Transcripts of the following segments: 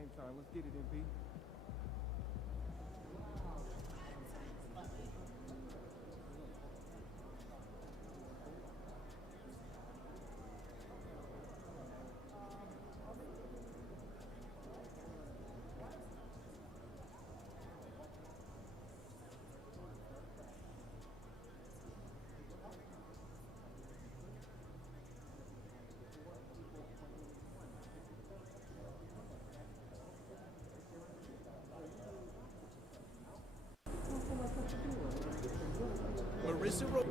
Game time. Let's get it, MP. Marissa Ro-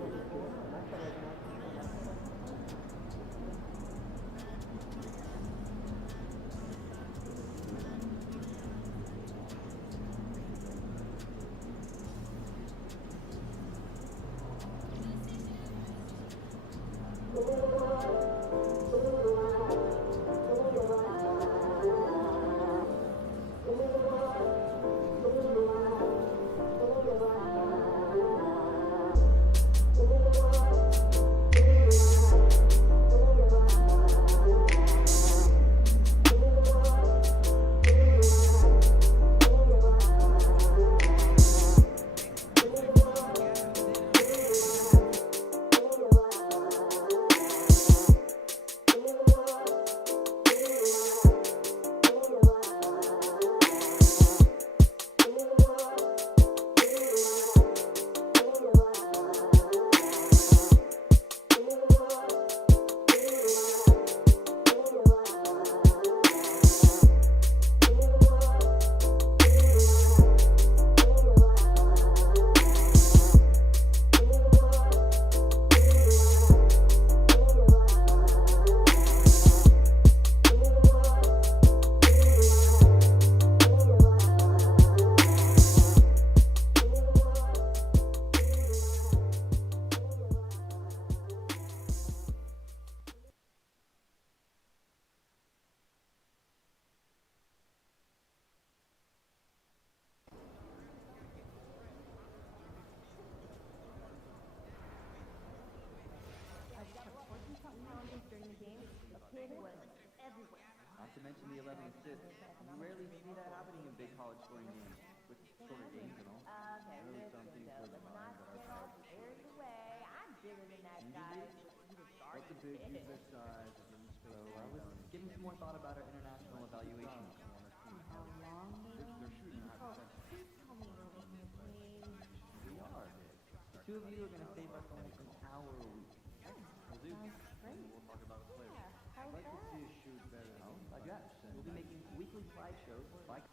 Not to mention the 11 assists. You rarely see that happening in big college scoring games, with shorter games and all. Really something for the mind that our college is shooting. I'm bigger than that guy. Let the big use their size as in So I was giving some more thought about our international evaluation. How long They're shooting a high percentage. please tell me you're listening to me. We are. The two of you are going to save us almost an hour a week. Will do. Great. We'll talk about the players. How's I'd like to that? see us shoot better than Like that. We'll be making weekly slideshows by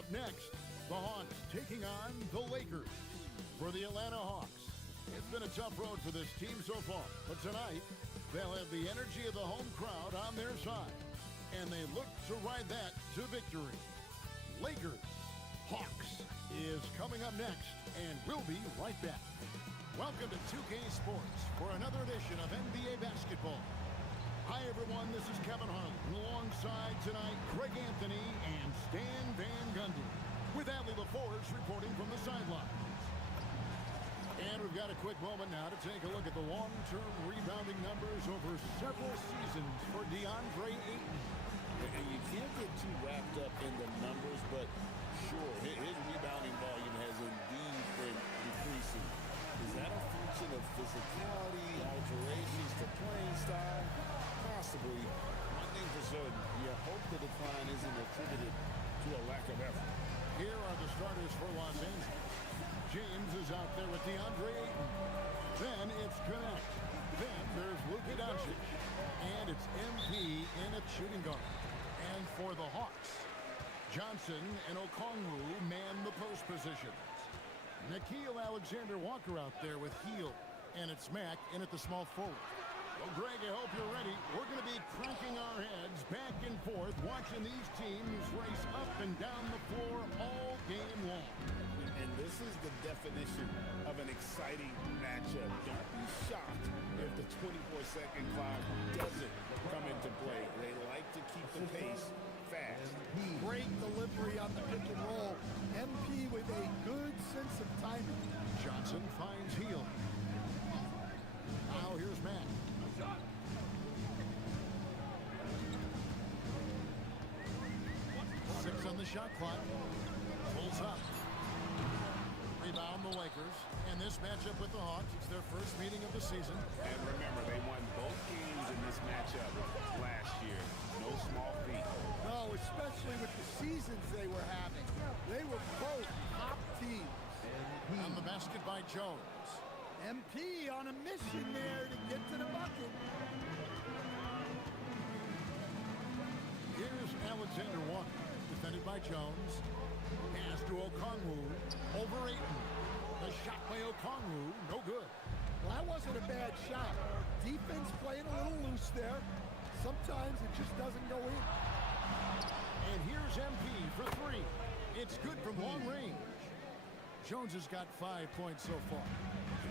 Up next, the Hawks taking on the Lakers. For the Atlanta Hawks, it's been a tough road for this team so far, but tonight they'll have the energy of the home crowd on their side, and they look to ride that to victory. Lakers Hawks is coming up next, and we'll be right back. Welcome to 2K Sports for another edition of NBA basketball. Hi everyone, this is Kevin Harlan, alongside tonight Craig Anthony and Stan Van Gundy, with Adley LaForce reporting from the sidelines. And we've got a quick moment now to take a look at the long-term rebounding numbers over several seasons for DeAndre Ayton. And you can't get too wrapped up in the numbers, but sure, his rebounding volume has indeed been decreasing. Is that a function of physicality, alterations to playing style? Possibly. One thing for certain, you hope the decline isn't attributed to a lack of effort. Here are the starters for Los Angeles. James is out there with DeAndre Ayton. Then it's Connect. Then there's Luka Doncic. And it's MP in at shooting guard. And for the Hawks, Johnson and Okongwu man the post positions. Nickeil Alexander-Walker out there with Heel. And it's Mack in at the small forward. Well, Greg, I hope you're ready. We're going to be cranking our heads back and forth, watching these teams race up and down the floor all game long. And this is the definition of an exciting matchup. Don't be shocked if the 24-second clock doesn't come into play. They like to keep the pace fast. Great delivery on the pick and roll. MP with a good sense of timing. Johnson finds Heel. Now here's Matt. 6 on the shot clock. Pulls up. Rebound the Lakers. And this matchup with the Hawks, it's their first meeting of the season. And remember, they won both games in this matchup last year. No small feat. No, especially with the seasons they were having. They were both top teams. On the basket by Jones. MP on a mission there to get to the bucket. Here's Alexander Walker, defended by Jones. Pass to Okongwu, over Ayton. The shot by Okongwu, no good. Well, that wasn't a bad shot. Defense playing a little loose there. Sometimes it just doesn't go in. And here's MP for 3. It's good from long range. Jones has got 5 points so far.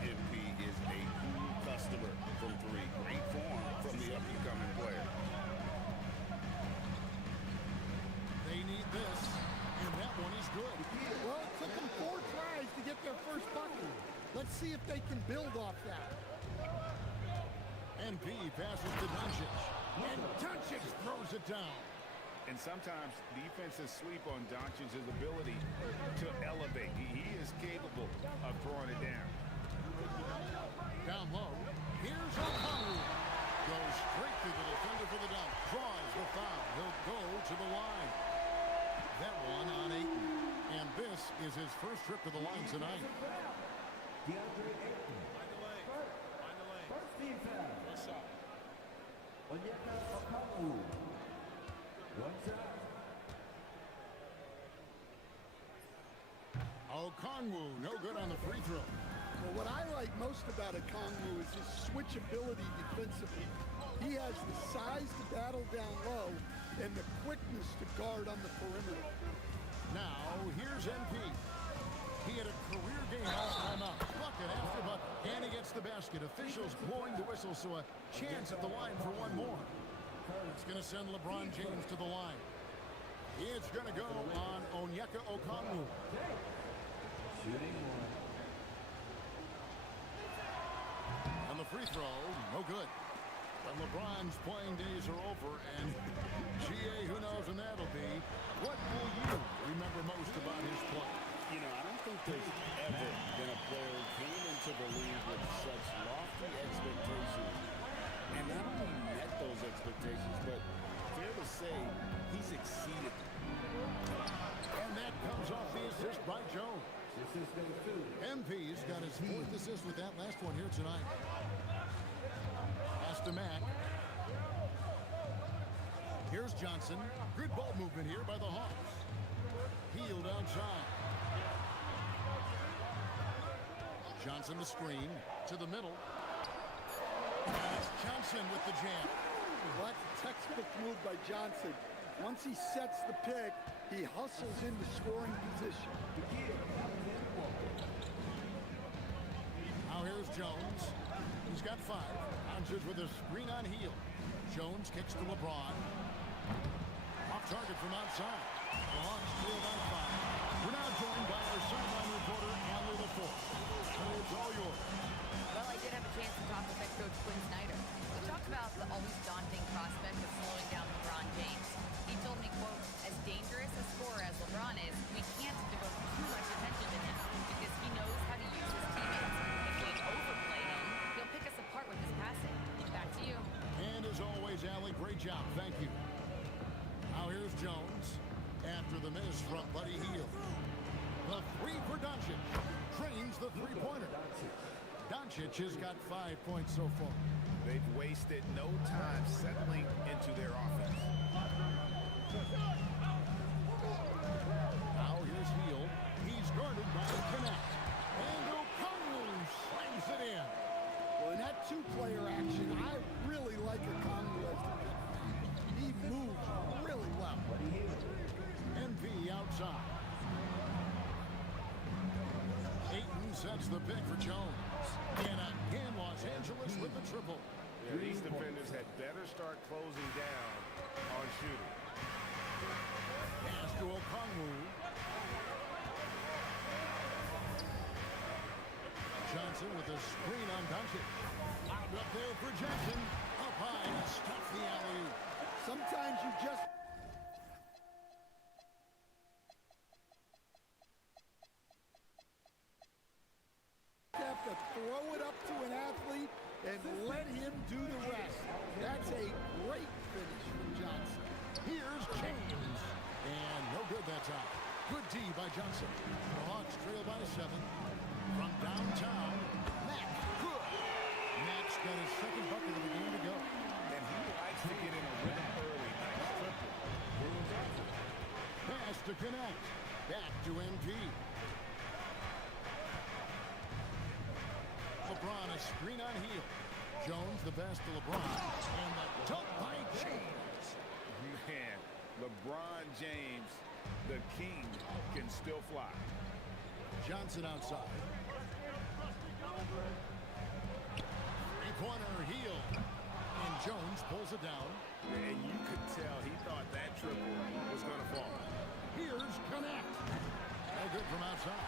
MP is a cool customer from 3. Great form from the up-and-coming player. They need this, and that one is good. Well, it took them 4 tries to get their first bucket. Let's see if they can build off that. MP passes to Doncic, and Doncic throws it down. And sometimes defenses sleep on Doncic's ability to elevate. He is capable of throwing it down. Down low, here's Okongwu. Goes straight to the defender for the dunk. Draws the foul. He'll go to the line. That one on Ayton. And this is his first trip to the line tonight. DeAndre Ayton. Find the lane. Find the lane. First defense. One shot. Onyeka Okongwu. One shot. Okongwu, no good on the free throw. Well, what I like most about Okongwu is his switchability defensively. He has the size to battle down low and the quickness to guard on the perimeter. Now, here's MP. He had a career game last time out. Bucket after bucket. And he gets the basket. Officials blowing the whistle, so a chance at the line for one more. It's going to send LeBron James to the line. It's going to go on Onyeka Okongwu. Shooting one. On the free throw, no good. But LeBron's playing days are over, and GA, who knows when that'll be. What will you remember most about his play? You know, I don't think there's ever been a player who came into the league with such lofty expectations and not only met those expectations, but fair to say, he's exceeded them. And that comes off the assist by Jones. Assist goes to. MP's got his 4th assist with that last one here tonight. Pass to Mack. Here's Johnson. Good ball movement here by the Hawks. Healed outside. Johnson the screen to the middle. And it's Johnson with the jam. Well, that's a textbook move by Johnson. Once he sets the pick, he hustles into scoring position. Now here's Jones. He's got 5. Answers with a screen on heel. Jones kicks to LeBron. Off target from outside. The Hawks trail by 5. We're now joined by our sideline reporter, Allie LaForce. It's all yours. Well, I did have a chance to talk with head coach Quinn Snyder. We talked about the always daunting prospect of slowing down LeBron James. He told me, quote, as dangerous a scorer as LeBron is, we can't devote too much attention to him because he knows how to use his teammates. If we overplay him, he'll pick us apart with his passing. Back to you. And as always, Allie, great job. Thank you. Now here's Jones after the miss from Buddy Hield. The 3 for Doncic. Trains the three-pointer. Doncic has got 5 points so far. They've wasted no time settling into their offense. Now here's Hield. He's guarded by Connect. And Okongwu slams it in. Well, in that two-player action, I really like Okongwu as the pick. He moves really well. MP outside. Ayton sets the pick for Jones. And again, Los Angeles with the triple. Yeah, these defenders had better start closing down on shooting. Pass to Okongwu. Johnson with a screen on Doncic. Out up there for Jackson. Up high to stuff the alley-oop. Sometimes you just have to throw it up to an athlete and let him do the rest. That's a great finish from Johnson. Here's James. And no good that time. Good D by Johnson. The Hawks trail by 7. From downtown, Mack. Good. Mack's got his second bucket of the game to go. And he likes to get in a rhythm early. Nice triple. Pass to Connect. Back to MP. LeBron a screen on heel. Jones the pass to LeBron. And the dunk by James. Man, LeBron James, the king, can still fly. Johnson outside. Three-pointer heel. And Jones pulls it down. And you could tell he thought that triple was going to fall. Here's Connect. No good from outside.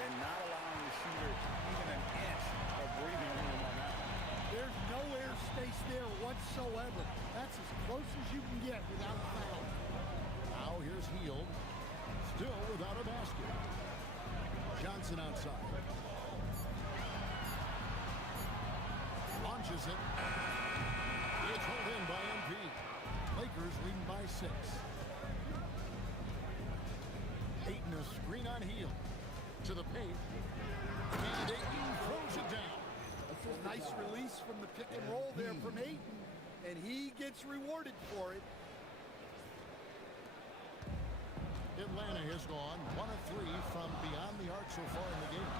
And not allowing the shooter even an inch of breathing room on that one. There's no air space there whatsoever. That's as close as you can get without foul. Now here's Hield. Still without a basket. Johnson outside. Launches it. It's held in by MP. Lakers leading by 6. Ayton a screen on Hield. To the paint. And Ayton throws it down. Nice release from the pick and roll there from Ayton, and he gets rewarded for it. Atlanta has gone 1 of 3 from beyond the arc so far in the game.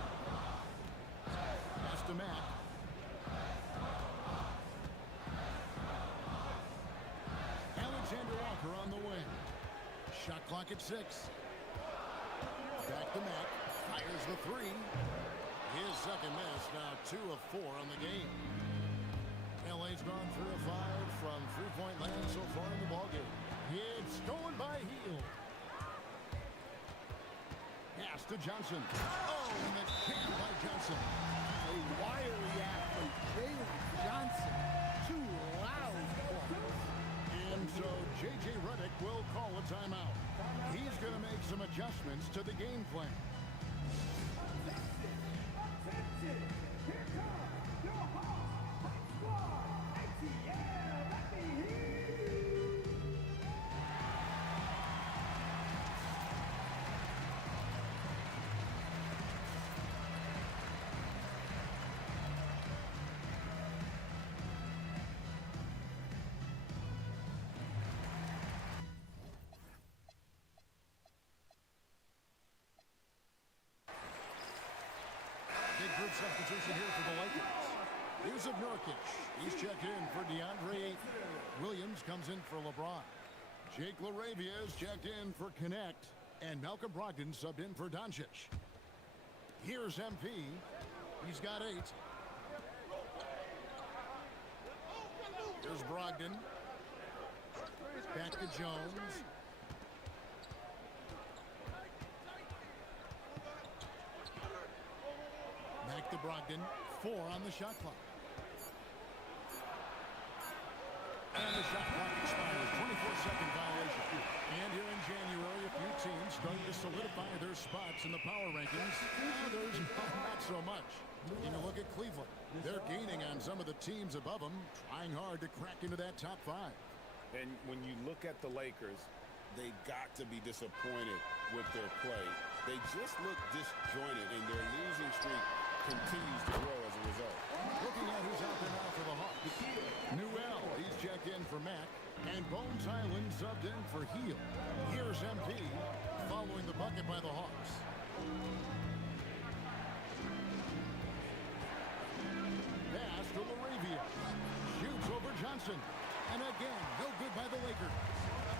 Pass to Mack. Alexander Walker on the wing. Shot clock at 6. Back to Mack. Fires the 3. His second miss, now 2 of 4 on the game. LA's gone 3 of 5 from three-point land so far in the ballgame. It's stolen by Hield. Pass to Johnson. Oh, and the jam by Johnson. A wiry athlete, Jalen Johnson. 2 loud points. And so J.J. Redick will call a timeout. He's going to make some adjustments to the game plan. third substitution here for the Lakers. Yusuf Nurkic. He's checked in for DeAndre Ayton. Williams comes in for LeBron. Jake LaRavia is checked in for Connect. And Malcolm Brogdon subbed in for Doncic. Here's MP. He's got 8. Here's Brogdon. Back to Jones. Back to Brogdon. 4 on the shot clock. And the shot clock expires. 24-second violation. And here in January, a few teams starting to solidify their spots in the power rankings. Others, not so much. You know, look at Cleveland. They're gaining on some of the teams above them, trying hard to crack into that top 5. And when you look at the Lakers, they got to be disappointed with their play. They just look disjointed, and their losing streak continues to grow as a result. Looking at who's out there now for the Hawks. Newell, he's checked in for Mack. And Bones Island subbed in for Heel. Here's MP following the bucket by the Hawks. Pass to LaRavia. Shoots over Johnson. And again, no good by the Lakers.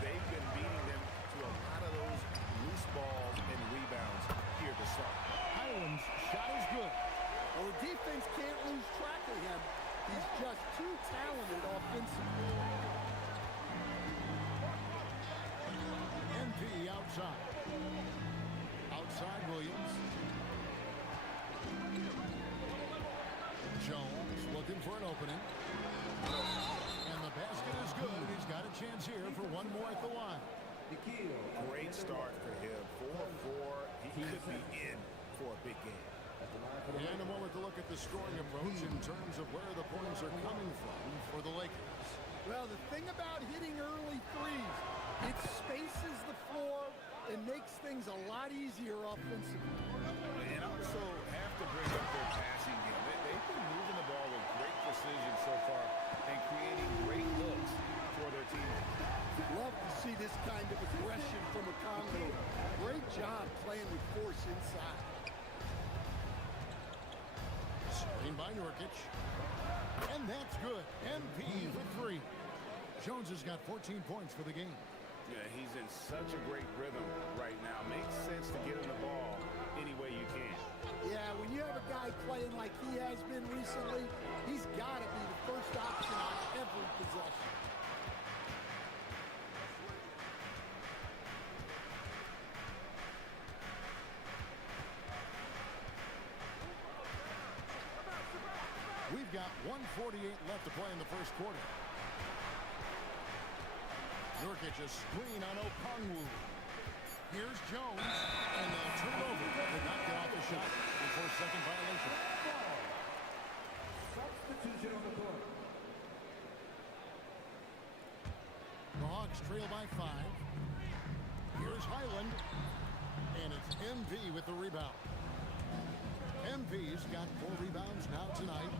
They've been beating them to a lot of those loose balls and rebounds here to start. Highland's shot is good. Well, the defense can't lose track of him. He's just too talented offensively. MP outside. Outside Williams. Jones looking for an opening. And the basket is good. He's got a chance here for one more at the line. Great start for him. 4-4. He could be in for a big game. And a moment to look at the scoring approach in terms of where the points are coming from for the Lakers. Well, the thing about hitting early threes, it spaces the floor and makes things a lot easier offensively. And also have to bring up their passing game. They've been moving the ball with great precision so far and creating great looks for their team. Love to see this kind of aggression from a Congo. Great job playing with force inside. Screen by Nurkic. And that's good. MP for 3. Jones has got 14 points for the game. Yeah, he's in such a great rhythm right now. Makes sense to get him the ball any way you can. Yeah, when you have a guy playing like he has been recently, he's got to be the first option on every possession. We've got 1:48 left to play in the first quarter. Nurkic a screen on Okongwu. Here's Jones, and they'll turn it over. Did not get off the shot before second violation. Substitution on the court. The Hawks trail by 5. Here's Highland, and it's MV with the rebound. MV's got 4 rebounds now tonight.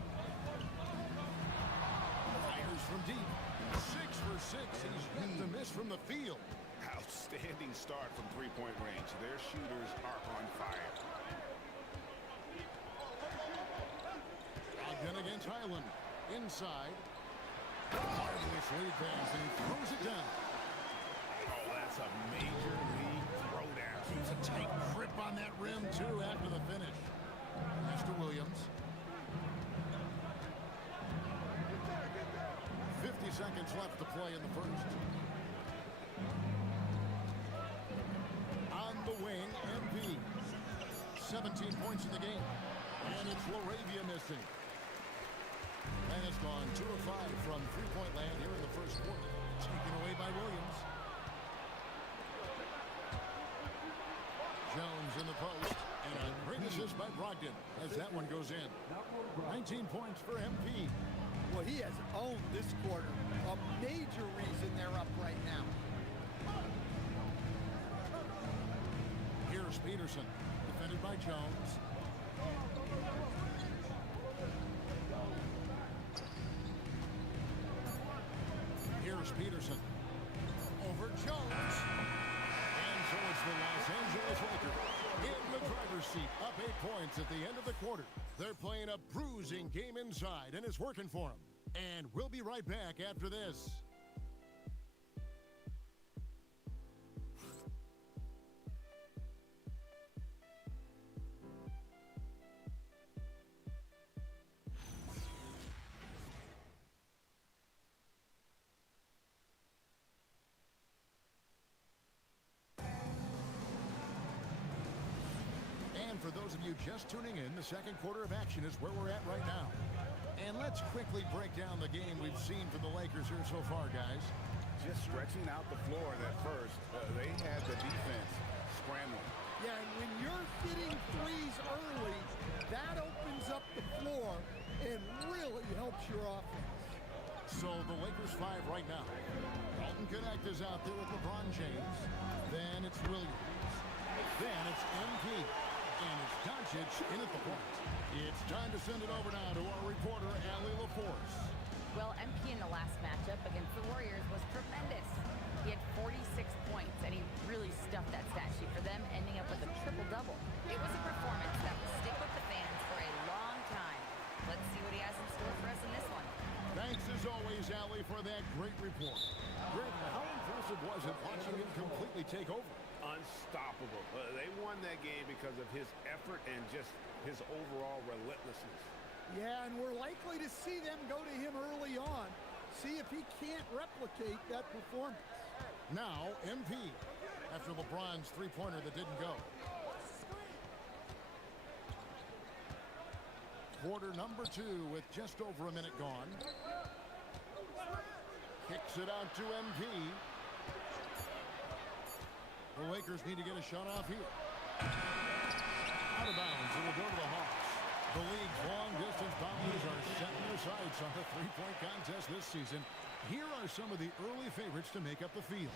Fires from deep. 6 for 6. He's yet to miss from the field. Outstanding start from three-point range. Their shooters are on fire. Again against Highland. Inside. Marvelous lead pass, and he throws it down. Oh, that's a major league throwdown. Keeps a tight grip on that rim, too, after the finish. Pass to Williams. 50 seconds left to play in the first. On the wing, MP. 17 points in the game. And it's LaRavia missing. And it's gone 2 of 5 from three-point land here in the first quarter. Taken away by Williams. Jones in the post. And a great assist by Brogdon as that one goes in. 19 points for MP. Well, he has owned this quarter. A major reason they're up right now. Here's Peterson, defended by Jones. Here's Peterson. Over Jones. And so it's the Los Angeles Lakers in the driver's seat, up 8 points at the end of the quarter. They're playing a bruising game inside, and it's working for them. And we'll be right back after this. For those of you just tuning in, the second quarter of action is where we're at right now. And let's quickly break down the game we've seen from the Lakers here so far, guys. Just stretching out the floor at first. They had the defense scrambling. Yeah, and when you're hitting threes early, that opens up the floor and really helps your offense. So the Lakers 5 right now. Dalton Connect is out there with LeBron James. Then it's Williams. Then it's MP. And it's Doncic in at the point. It's time to send it over now to our reporter, Allie LaForce. Well, MP in the last matchup against the Warriors was tremendous. He had 46 points, and he really stuffed that stat sheet for them, ending up with a triple-double. It was a performance that will stick with the fans for a long time. Let's see what he has in store for us in this one. Thanks, as always, Allie, for that great report. Greg, how impressive was it watching him completely take over? Unstoppable. They won that game because of his effort and just his overall relentlessness. Yeah, and we're likely to see them go to him early on. See if he can't replicate that performance. Now, MP, after LeBron's three-pointer that didn't go. Quarter number 2 with just over a minute gone. Kicks it out to MP. The Lakers need to get a shot off here. Out of bounds, it will go to the Hawks. The league's long-distance bombers are setting their sights on the three-point contest this season. Here are some of the early favorites to make up the field.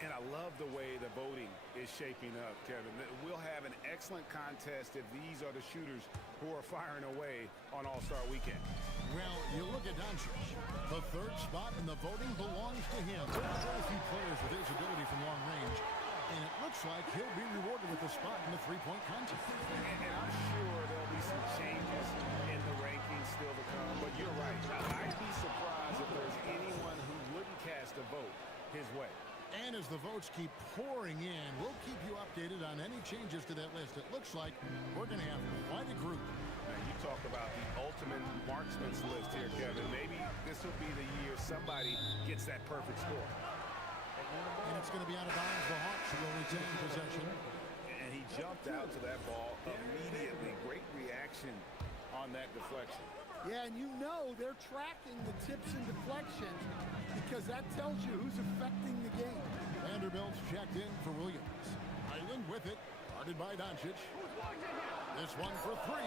And I love the way the voting is shaping up, Kevin. We'll have an excellent contest if these are the shooters who are firing away on All-Star Weekend. Well, you look at Doncic. The third spot in the voting belongs to him. There are very few players with his ability from long range. And it looks like he'll be rewarded with a spot in the three-point contest. And I'm sure there'll be some changes in the rankings still to come. But you're right. I'd be surprised if there's anyone who wouldn't cast a vote his way. And as the votes keep pouring in, we'll keep you updated on any changes to that list. It looks like we're going to have quite a group. Now, you talk about the ultimate marksman's list here, Kevin. Maybe this will be the year somebody gets that perfect score. And it's going to be out of bounds. The Hawks will retain possession. And he jumped out to that ball immediately. Great reaction on that deflection. Yeah, and you know they're tracking the tips and deflections because that tells you who's affecting the game. Vanderbilt's checked in for Williams. Highland with it, guarded by Doncic. This one for 3.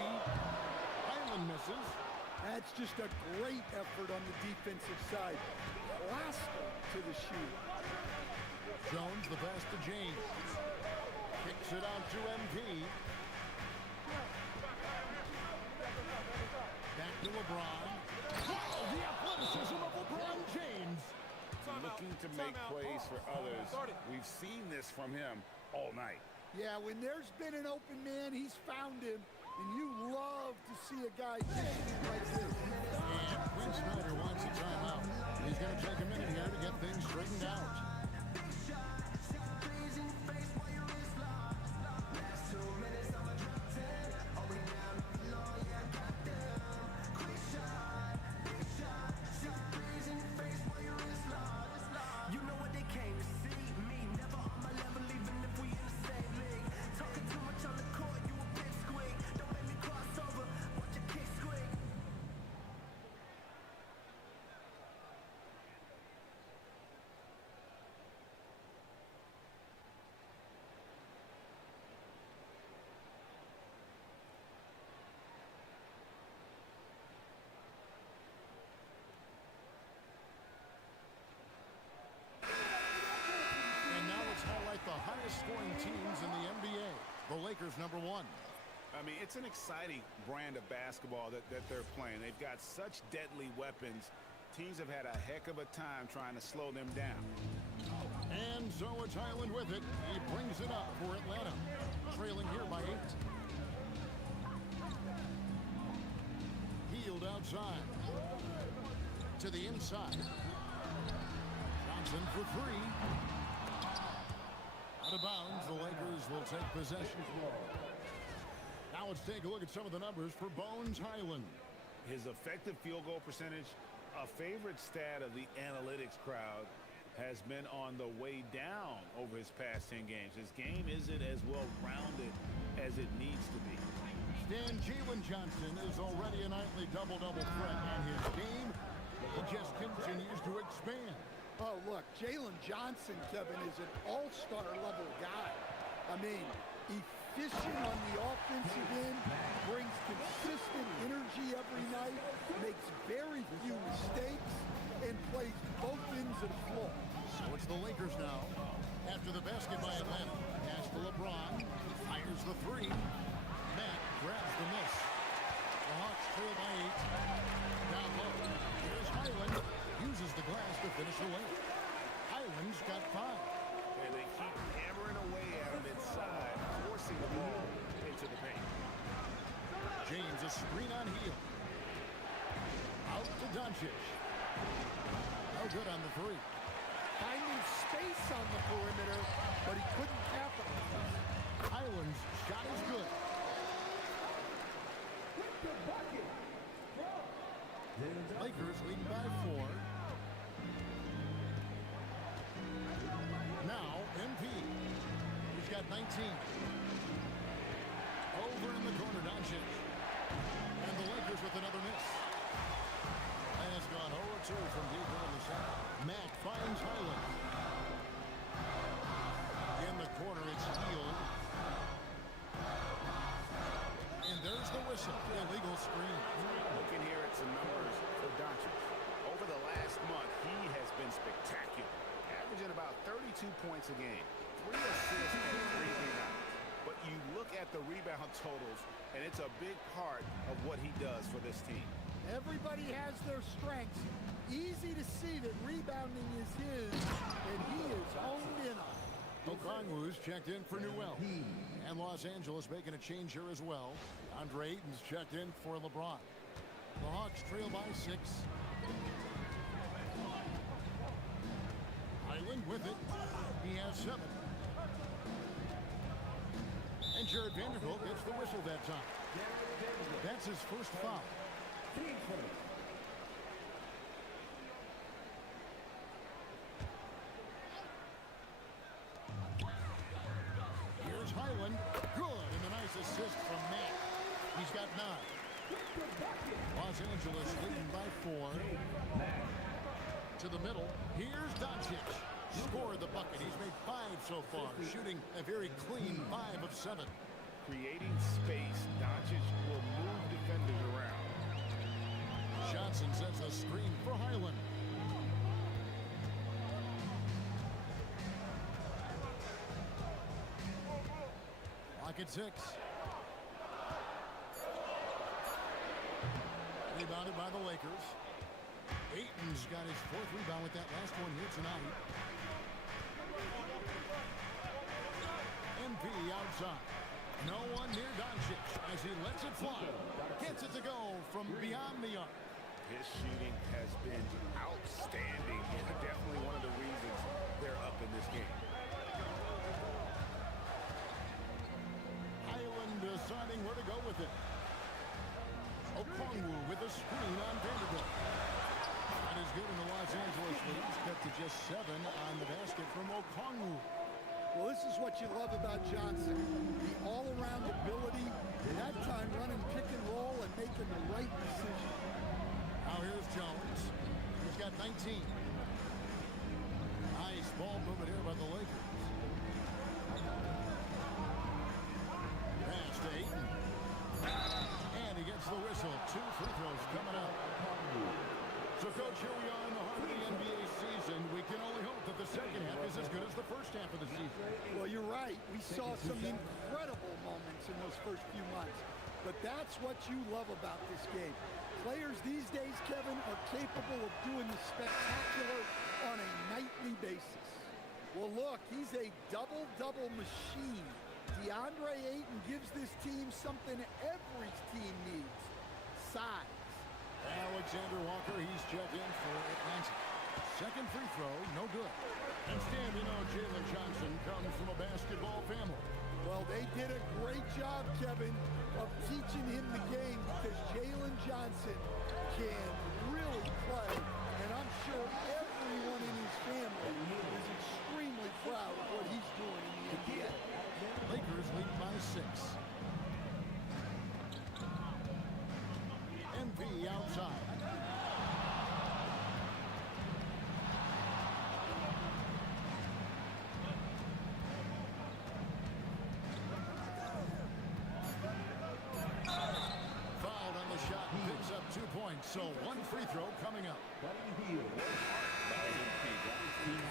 Highland misses. That's just a great effort on the defensive side. Plaster to the shoot. Jones the pass to James. Kicks it out to MP. Back to LeBron. Wow, the athleticism of LeBron James. Looking to make plays for others. We've seen this from him all night. Yeah, when there's been an open man, he's found him. And you love to see a guy like this. And Quinn Snyder wants a timeout. He's going to take a minute here to get things straightened out. Scoring teams in the NBA. The Lakers #1. I mean, it's an exciting brand of basketball that they're playing. They've got such deadly weapons. Teams have had a heck of a time trying to slow them down. And so it's Highland with it. He brings it up for Atlanta, trailing here by 8. outside. To the inside. Johnson for three. Out of bounds. The Lakers will take possession. Now let's take a look at some of the numbers for Bones Hyland. His effective field goal percentage, a favorite stat of the analytics crowd, has been on the way down over his past 10 games. His game isn't as well-rounded as it needs to be. Stan Jalen Johnson is already a nightly double-double threat, and his game just continues to expand. Oh, look, Jalen Johnson, Kevin, is an all-star level guy. I mean, efficient on the offensive end, brings consistent energy every night, makes very few mistakes, and plays both ends of the floor. So it's the Lakers now. After the basket by Atlanta, pass to LeBron. He fires the three. Matt grabs the miss. The Hawks trail by 8. Down low. Here's Hyland. Uses the glass to finish the lane. Hyland's got 5. And they keep hammering away at him inside, forcing the ball into the paint. James a screen on heel. Out to Doncic. No good on the three. Finding space on the perimeter, but he couldn't capitalize. Hyland's shot is good. Lakers leading by 4. Now, MP. He's got 19. Over in the corner, Doncic. And the Lakers with another miss. And has gone 0-2 from deep in the center. Mack finds Hyland. In the corner, it's Hield. And there's the whistle. Illegal screen. Looking here at some numbers for Doncic. Over the last month, he has been spectacular, averaging about 32 points a game, 3 assists and 3 rebounds. But you look at the rebound totals, and it's a big part of what he does for this team. Everybody has their strengths. Easy to see that rebounding is his, and he is honed in on it. Okongwu's checked in for Newell. And Los Angeles making a change here as well. Andre Ayton's checked in for LeBron. The Hawks trail by 6. Hyland with it. He has 7. And Jared Vanderbilt gets the whistle that time. That's his first foul. Here's Hyland. Good. And a nice assist from Matt. He's got 9. Los Angeles leading by 4. To the middle. Here's Doncic. Scored the bucket. He's made 5 so far. Shooting a very clean 5 of 7. Creating space, Doncic will move defenders around. Johnson sets a screen for Hyland. Lock at 6. Rebounded by the Lakers. Ayton's got his 4th rebound with that last one here tonight. MP outside. No one near Doncic as he lets it fly. Gets it to go from beyond the arc. His shooting has been outstanding. Definitely one of the reasons they're up in this game. Hyland deciding where to go with it. Okongwu with a screen on Vanderbilt. That is good in the Los Angeles leads. Cut to just 7 on the basket from Okongwu. Well, this is what you love about Johnson. The all-around ability, that time running pick and roll and making the right decision. Now here's Jones. He's got 19. Nice ball movement here by the Lakers. Pass to Ayton. And he gets the whistle. 2 free throws coming up. So, Coach, here we are in the heart of the NBA season. We can only hope that the second half is as good as the first half of the season. Well, you're right. We saw some incredible moments in those first few months. But that's what you love about this game. Players these days, Kevin, are capable of doing the spectacular on a nightly basis. Well, look, he's a double-double machine. DeAndre Ayton gives this team something every team needs. Size. Alexander Walker, he's checked in for Atlanta. Second free throw, no good. And Stan, you know, Jalen Johnson comes from a basketball family. Well, they did a great job, Kevin, of teaching him the game because Jalen Johnson can really play. And I'm sure everyone in his family is extremely proud of what he's doing in the NBA. Lakers lead by 6. MP outside. Fouled on the shot and picks up 2 points. So one free throw coming up.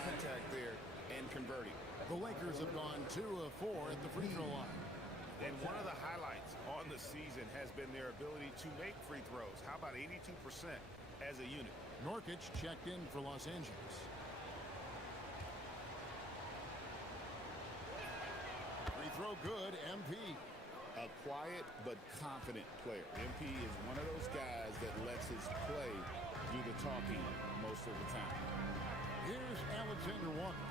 Contact there and converting. The Lakers have gone 2 of 4 at the free throw line. And one of the highlights on the season has been their ability to make free throws. How about 82% as a unit? Nurkic checked in for Los Angeles. Free throw good, MP. A quiet but confident player. MP is one of those guys that lets his play do the talking most of the time. Here's Alexander Walker.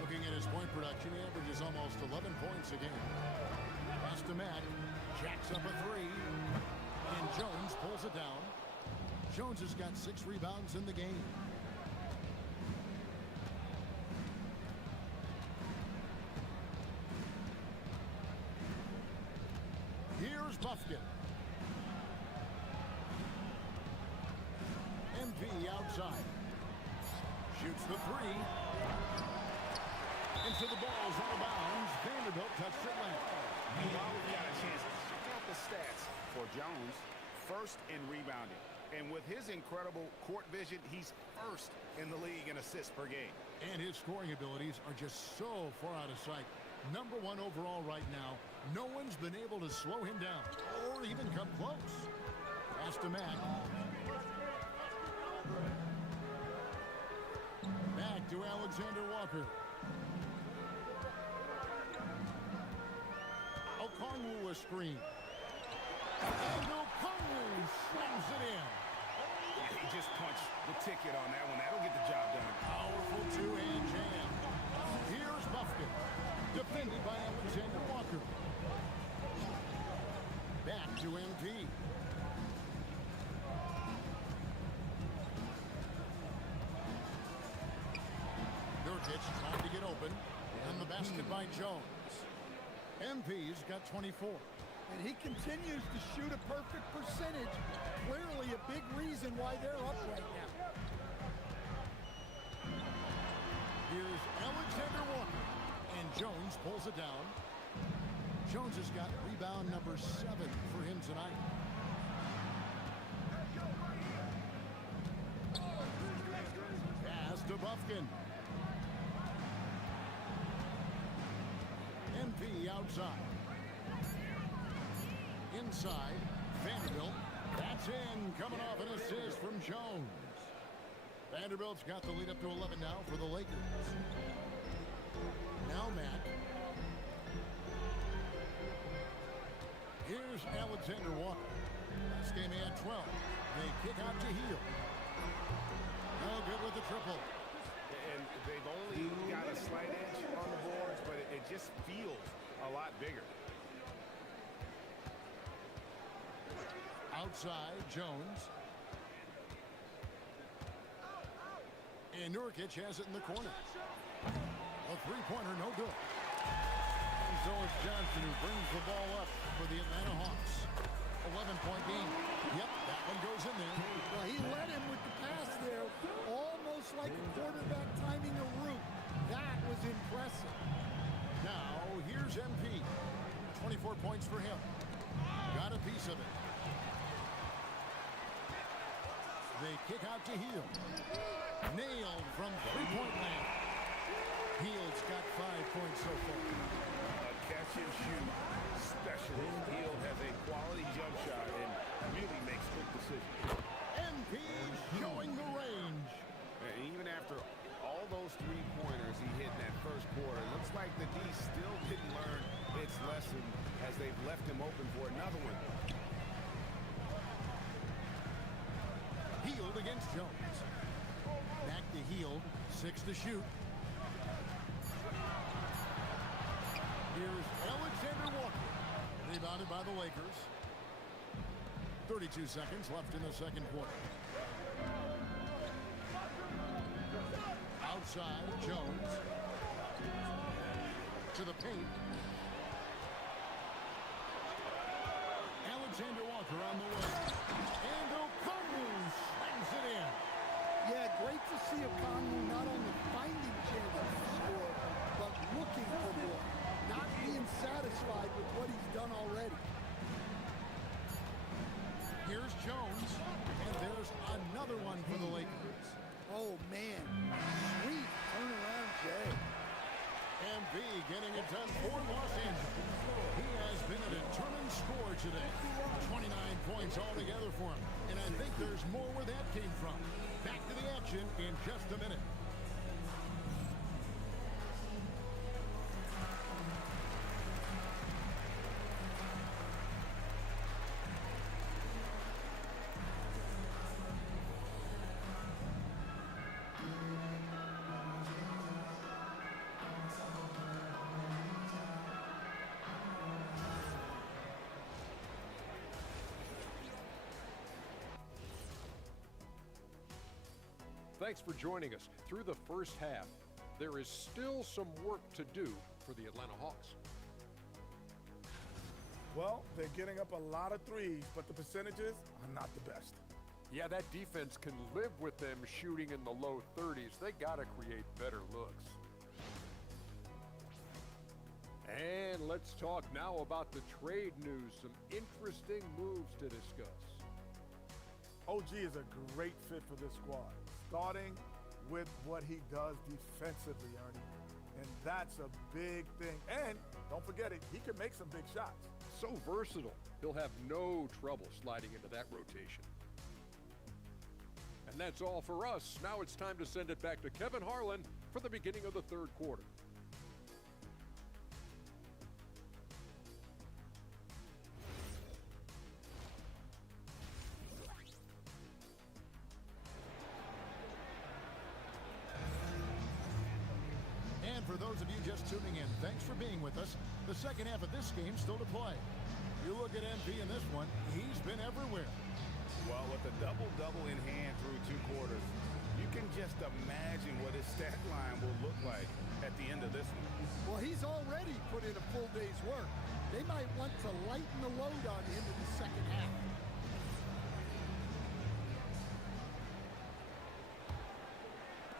Looking at his point production, he averages almost 11 points a game. Pass to Matt. Jacks up a 3. And Jones pulls it down. Jones has got 6 rebounds in the game. Here's Buffkin. MP outside. Shoots the 3. Into the ball's out of bounds. Vanderbilt touched it last. While we've got a chance to check out the stats for Jones, first in rebounding. And with his incredible court vision, he's first in the league in assists per game. And his scoring abilities are just so far out of sight. Number 1 overall right now. No one's been able to slow him down or even come close. Pass to Mack. Back to Alexander Walker. Okongwu a screen. And Okongwu slams it in. He just punched the ticket on that one. That'll get the job done. Powerful 2-hand jam. Here's Buffkin. Defended by Alexander Walker. Back to MP. Nurkic trying to get open. And the basket by Jones. MP's got 24. And he continues to shoot a perfect percentage. Clearly a big reason why they're up right now. Here's Alexander Walker. And Jones pulls it down. Jones has got rebound number 7 for him tonight. Pass to Buffkin. MP outside. Inside, Vanderbilt. That's in, coming off an assist from Jones. Vanderbilt's got the lead up to 11 now for the Lakers. Now Matt. Here's Alexander Walker. Last game he had 12. They kick out to Heel. No good with the triple. And they've only got a slight edge on the boards, but it just feels a lot bigger. Outside, Jones. And Nurkic has it in the corner. A three-pointer, no good. And so it's Johnson who brings the ball up for the Atlanta Hawks. 11-point game. Yep, that one goes in there. Well, he led him with the pass there, almost like a quarterback timing a route. That was impressive. Now, here's MP. 24 points for him. Got a piece of it. They kick out to Heel. Nailed from three-point land. Heel's got 5 points so far. A catch-and-shoot specialist. Hield has a quality jump shot and really makes quick decisions. MP showing the range. And even after all those three-pointers he hit in that first quarter, looks like the D still didn't learn its lesson as they've left him open for another one. Hield against Jones. Back to Hield. 6 to shoot. Here's Alexander Walker. Rebounded by the Lakers. 32 seconds left in the second quarter. Outside, Jones. To the paint. Alexander Walker on the way. And Okongwu slams it in. Yeah, great to see Okongwu not only finding chances to score, but looking for more. Not being satisfied with what he's done already. Here's Jones. And there's another one for the Lakers. Oh, man. Sweet turnaround, Jay. MB getting it done for Los Angeles. He has been a determined scorer today. 29 points altogether for him. And I think there's more where that came from. Back to the action in just a minute. Thanks for joining us. Through the first half, there is still some work to do for the Atlanta Hawks. Well, they're getting up a lot of threes, but the percentages are not the best. Yeah, that defense can live with them shooting in the low 30s. They got to create better looks. And let's talk now about the trade news. Some interesting moves to discuss. OG is a great fit for this squad, starting with what he does defensively, Ernie. And that's a big thing. And don't forget it, he can make some big shots. So versatile. He'll have no trouble sliding into that rotation. And that's all for us. Now it's time to send it back to Kevin Harlan for the beginning of the third quarter. And for those of you just tuning in, thanks for being with us. The second half of this game still to play. You look at MP in this one, he's been everywhere. Well, with a double-double in hand through 2 quarters, you can just imagine what his stat line will look like at the end of this one. Well, he's already put in a full day's work. They might want to lighten the load on him in the second half.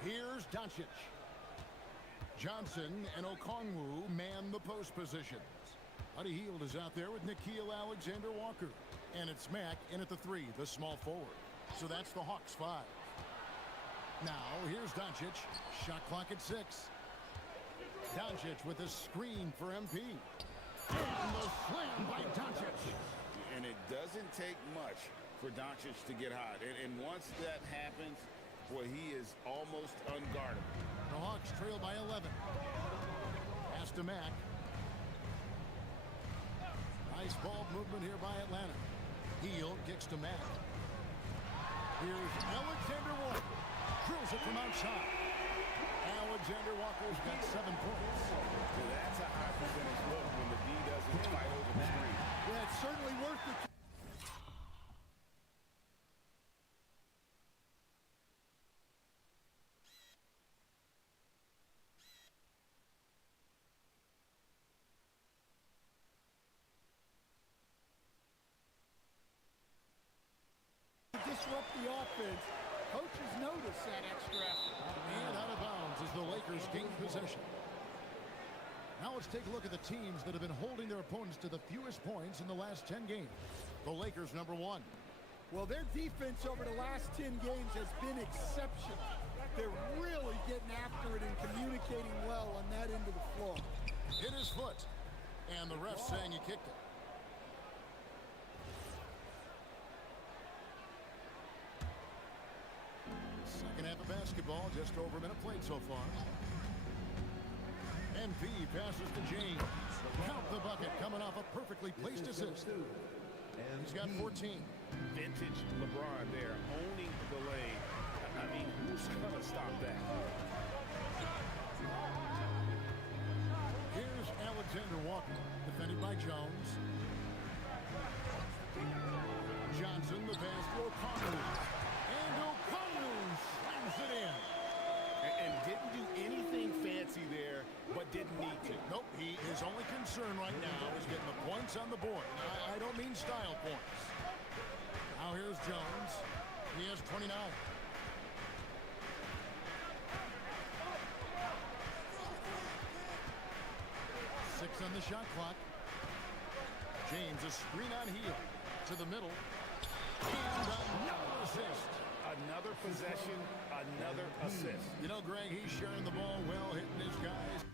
Here's Doncic. Johnson and Okongwu man the post positions. Buddy Hield is out there with Nickeil Alexander-Walker. And it's Mack in at the 3, the small forward. So that's the Hawks 5. Now, here's Doncic. Shot clock at 6. Doncic with a screen for MP. And the slam by Doncic. And it doesn't take much for Doncic to get hot. And once that happens, boy, he is almost unguardable. The Hawks trail by 11. Pass to Mack. Nice ball movement here by Atlanta. Hield kicks to Mack. Here's Alexander Walker. Drills it from outside. Alexander Walker's got 7 points. So that's a high percentage look when the D doesn't fight over the screen. Yeah, it's certainly worth it. Disrupt the offense. Coaches notice that extra effort. And out of bounds as the Lakers gain possession. Now let's take a look at the teams that have been holding their opponents to the fewest points in the last 10 games. The Lakers, number 1. Well, their defense over the last 10 games has been exceptional. They're really getting after it and communicating well on that end of the floor. Hit his foot. And the ref saying he kicked it. Second half of basketball, just over a minute played so far. NP passes to James. Count the bucket, coming off a perfectly placed assist. He's got 14. Vintage LeBron there, owning the lane. I mean, who's going to stop that? Here's Alexander Walker, defended by Jones. Johnson, the pass to O'Connor. And O'Connor slams it in. And didn't do anything fancy there, but didn't need to. Nope, his only concern right now is getting the points on the board. I don't mean style points. Now here's Jones. He has 29. Six on the shot clock. James, a screen on heel. To the middle. And another assist. Another possession, another assist. You know, Greg, he's sharing the ball well, hitting his guys.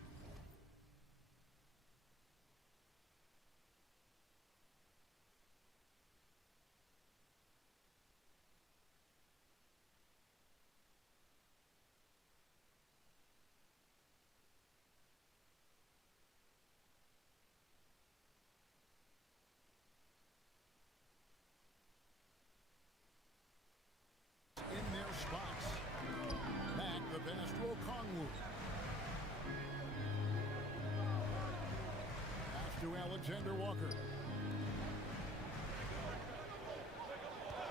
In their spots. Back the pass to Okongwu. Pass to Alexander Walker.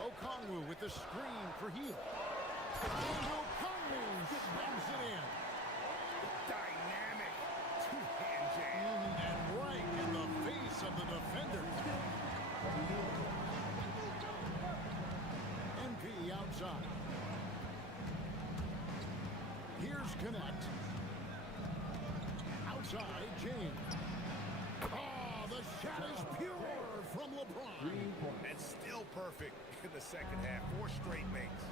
Okongwu with the screen for Heel. And Okongwu slams it in. Dynamic two-hand jam. And right in the face of the defender. MP outside. Here's Connect. Outside, James. Oh, the shot is pure from LeBron. And still perfect in the second half. 4 straight makes.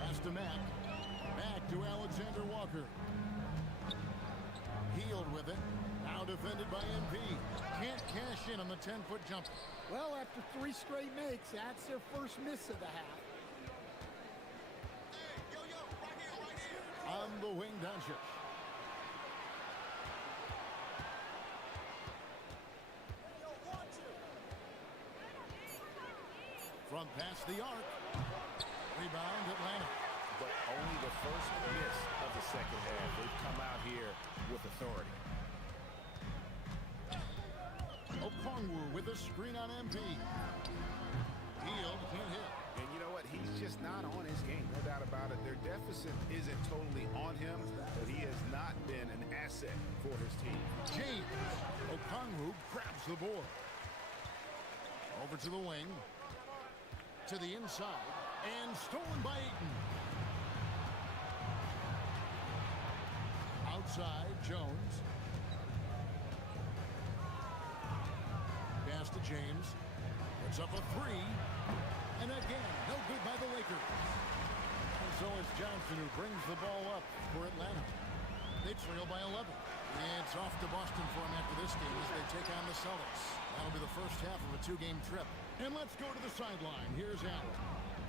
Pass to Mack. Back to Alexander Walker. Healed with it. Now defended by MP. Can't cash in on the 10-foot jumper. Well, after 3 straight makes, that's their first miss of the half. On the wing, Doncic. Front past the arc. Rebound, Atlanta. But only the first miss of the second half. They've come out here with authority. Okongwu with a screen on MP. Healed, can't hit. And you know what? He's just not on his game. No doubt about it. Their deficit isn't totally on him, but he has not been an asset for his team. James. Okongwu grabs the board. Over to the wing. To the inside. And stolen by Ayton. Outside, Jones. Pass to James. Puts up a 3. And again, no good by the Lakers. And so it's Johnson who brings the ball up for Atlanta. They trail by 11. It's off to Boston for them after this game as they take on the Celtics. That'll be the first half of a 2-game trip. And let's go to the sideline. Here's Allen.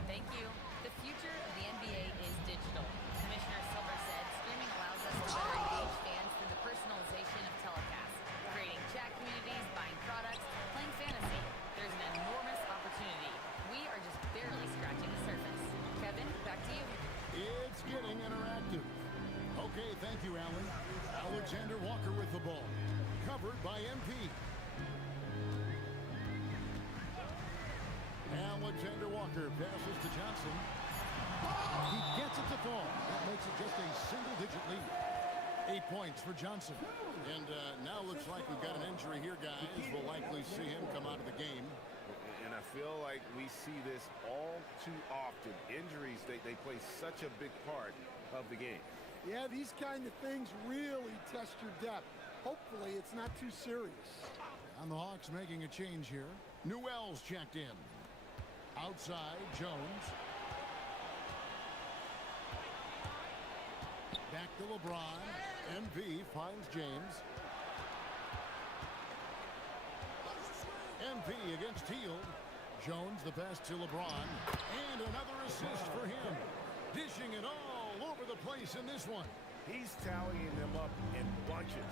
Thank you. The future of the NBA is digital. Commissioner Silver said streaming allows us to better engage fans through the personalization of telecasts, creating chat communities, buying products, playing fantasy. There's an enormous opportunity. We are just barely scratching the surface. Kevin, back to you. It's getting interactive. Okay, thank you, Allen. Alexander Walker with the ball. Covered by MP. Alexander Walker passes to Johnson. He gets it to fall. That makes it just a single-digit lead. 8 points for Johnson. And now looks like we've got an injury here, guys. We'll likely see him come out of the game. And I feel like we see this all too often. Injuries, they play such a big part of the game. Yeah, these kind of things really test your depth. Hopefully, it's not too serious. And the Hawks making a change here. Newell's checked in. Outside, Jones. Back to LeBron. MP finds James. MP against Teal. Jones the pass to LeBron. And another assist for him. Dishing it all over the place in this one. He's tallying them up in bunches.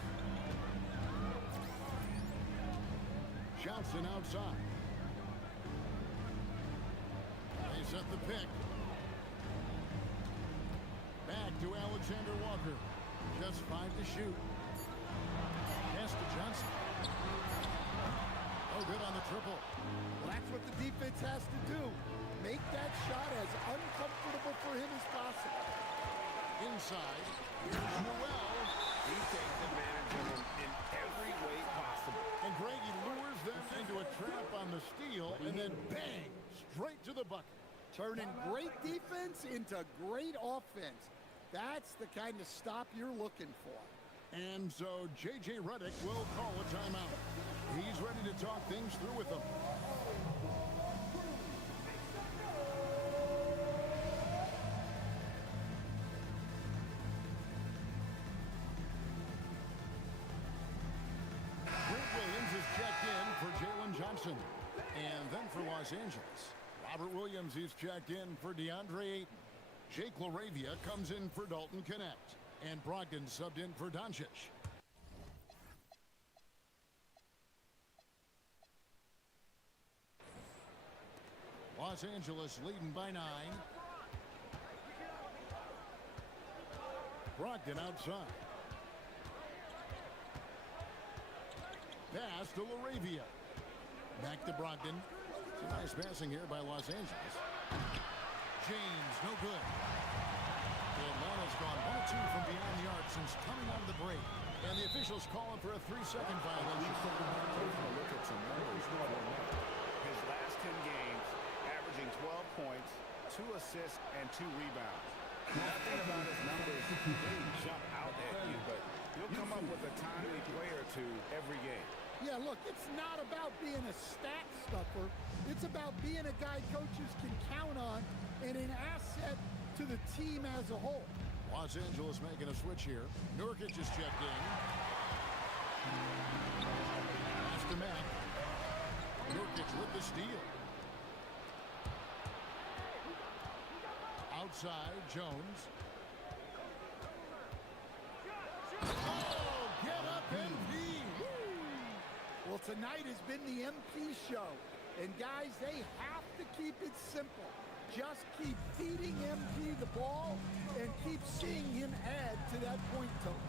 Johnson outside. They set the pick. Back to Alexander Walker. Just 5 to shoot. Pass to Johnson. Oh, good on the triple. Well, that's what the defense has to do. Make that shot as uncomfortable for him as possible. Inside. Here's Noel. He takes advantage of him in every way possible. And Greggy lures them into a trap on the steal, and then bang, straight to the bucket. Turning great defense into great offense. That's the kind of stop you're looking for. And so J.J. Redick will call a timeout. He's ready to talk things through with them. Grant Williams is checked in for Jalen Johnson. And then for Los Angeles, Robert Williams is checked in for DeAndre Ayton. Jake LaRavia comes in for Dalton Connect. And Brogdon subbed in for Doncic. Los Angeles leading by 9. Brogdon outside. Pass to LaRavia. Back to Brogdon. Some nice passing here by Los Angeles. James, no good. Atlanta's gone 1 of 2 from beyond the arc since coming out of the break. And the officials calling for a 3-second violation. Look at some numbers. His last 10 games, averaging 12 points, 2 assists, and 2 rebounds. Nothing about his numbers really jump out at you, but he'll come up with a timely play or two every game. Yeah, look, it's not about being a stat stuffer. It's about being a guy coaches can count on and an asset to the team as a whole. Los Angeles making a switch here. Nurkic is checked in. Pass to Mack. Nurkic with the steal. Outside, Jones. Oh, get up, MP! Well, tonight has been the MP show. And guys, they have to keep it simple. Just keep feeding MP the ball and keep seeing him add to that point total.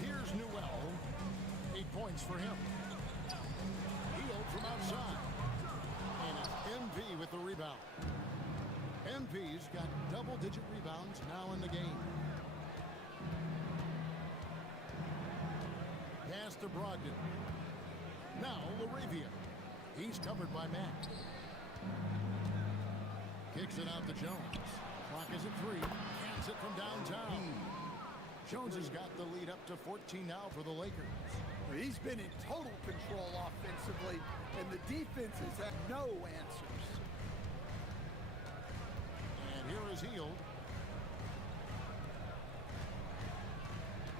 Here's Newell. 8 points for him. Healed from outside. And it's MV with the rebound. MV's got double-digit rebounds now in the game. Pass to Brogdon. Now LaRavia. He's covered by Mack. Kicks it out to Jones. Clock is at 3. Cans it from downtown. Jones has got the lead up to 14 now for the Lakers. He's been in total control offensively, and the defense has had no answers. And here is Hield.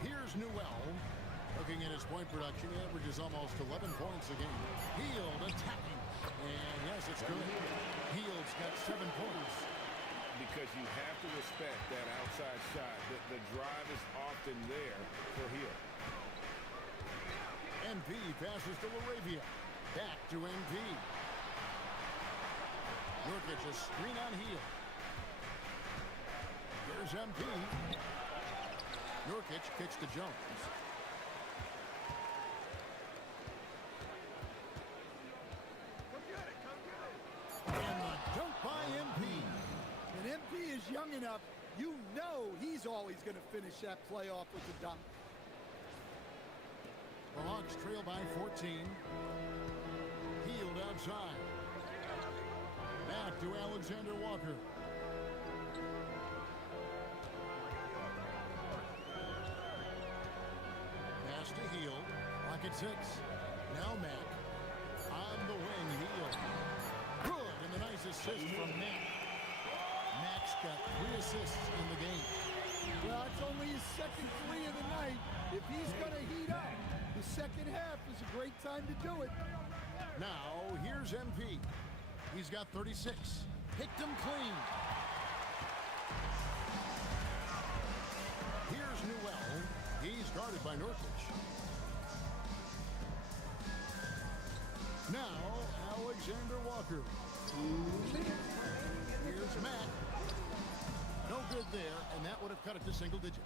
Here's Newell. Looking at his point production, he averages almost 11 points a game. Hield attacking. And yes, it's good. Hield's got 7 points. Because you have to respect that outside shot. The drive is often there for Hield. MP passes to LaRavia. Back to MP. Nurkic a screen on Hield. Here's MP. Nurkic kicks to Jones. And the dunk by MP. When MP is young enough, you know he's always going to finish that play off with a dunk. The Hawks trail by 14. Hield outside. Back to Alexander Walker. Pass to Hield. Clock at 6. Now Mack. On the wing, Hield. Good, and the nice assist from Mack. Mack's got 3 assists in the game. Well, it's only his second 3 of the night. If he's going to heat up, the second half is a great time to do it. Now, here's MP. He's got 36. Picked him clean. Here's Newell. He's guarded by Nurkic. Now, Alexander Walker. Here's Matt. No good there, and that would have cut it to single digits.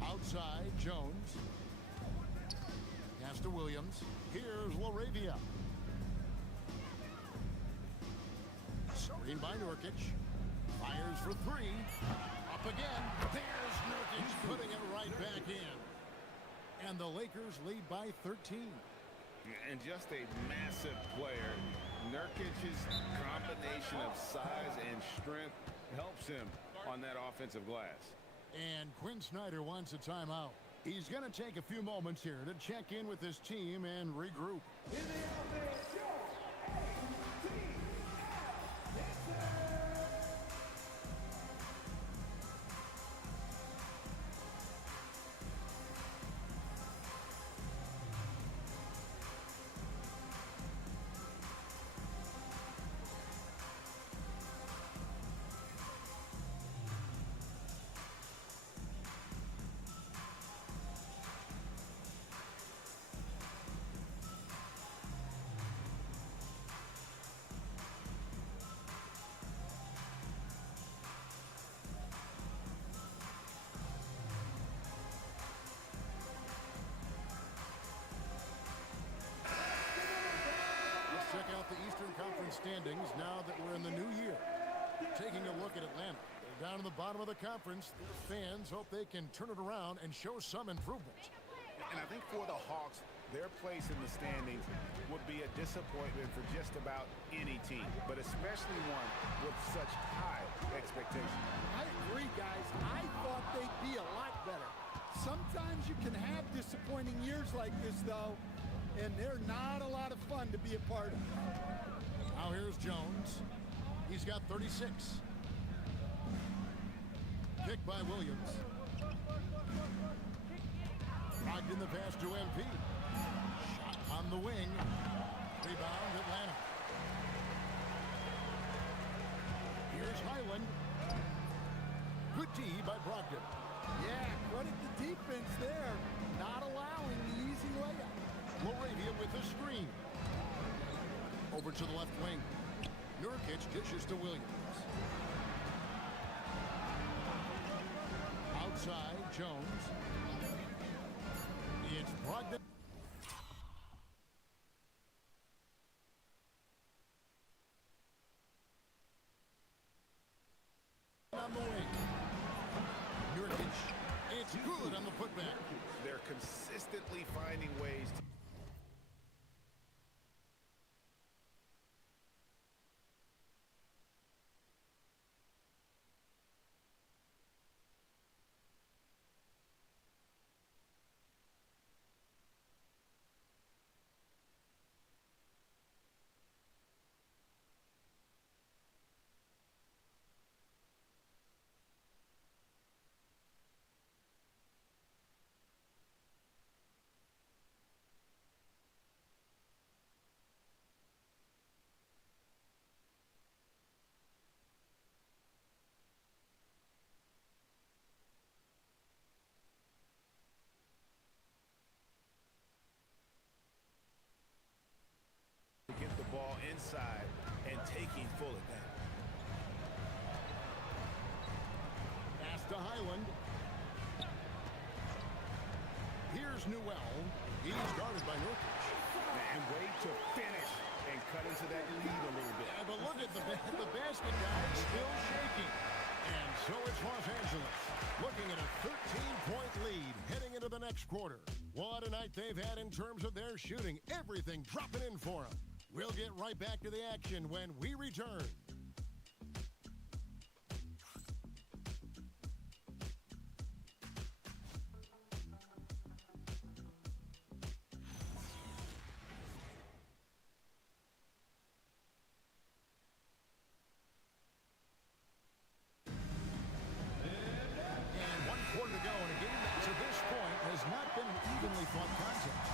Outside, Jones. Pass to Williams. Here's Laravia. Screen by Nurkic. Fires for three. Up again. There's Nurkic putting it right back in. And the Lakers lead by 13. And just a massive player. Nurkic's combination of size and strength helps him on that offensive glass. And Quinn Snyder wants a timeout. He's going to take a few moments here to check in with his team and regroup. Check out the Eastern Conference standings now that we're in the new year. Taking a look at Atlanta. They're down in the bottom of the conference. Their fans hope they can turn it around and show some improvement. And I think for the Hawks, their place in the standings would be a disappointment for just about any team, but especially one with such high expectations. I agree, guys. I thought they'd be a lot better. Sometimes you can have disappointing years like this, though, and they're not a lot of fun to be a part of. Now here's Jones. He's got 36. Kick by Williams. Locked in the pass to MP. Shot on the wing. Rebound Atlanta. Here's Highland. Good D by Brogdon. Yeah, credit the defense there. Not allowing the easy layup. Laravia with the screen. Over to the left wing. Nurkic dishes to Williams. Outside, Jones. It's Brogdon. On the wing. Nurkic. It's good on the putback. They're consistently finding ways to get the ball inside and taking full advantage. Pass to Highland. Here's Newell. He's guarded by Nurkic. And way to finish and cut into that lead a little bit. Yeah, but look at the basket guy still shaking. And so it's Los Angeles looking at a 13-point lead heading into the next quarter. What a night they've had in terms of their shooting. Everything dropping in for them. We'll get right back to the action when we return. And 1 quarter to go in a game that to this point has not been an evenly fought contest.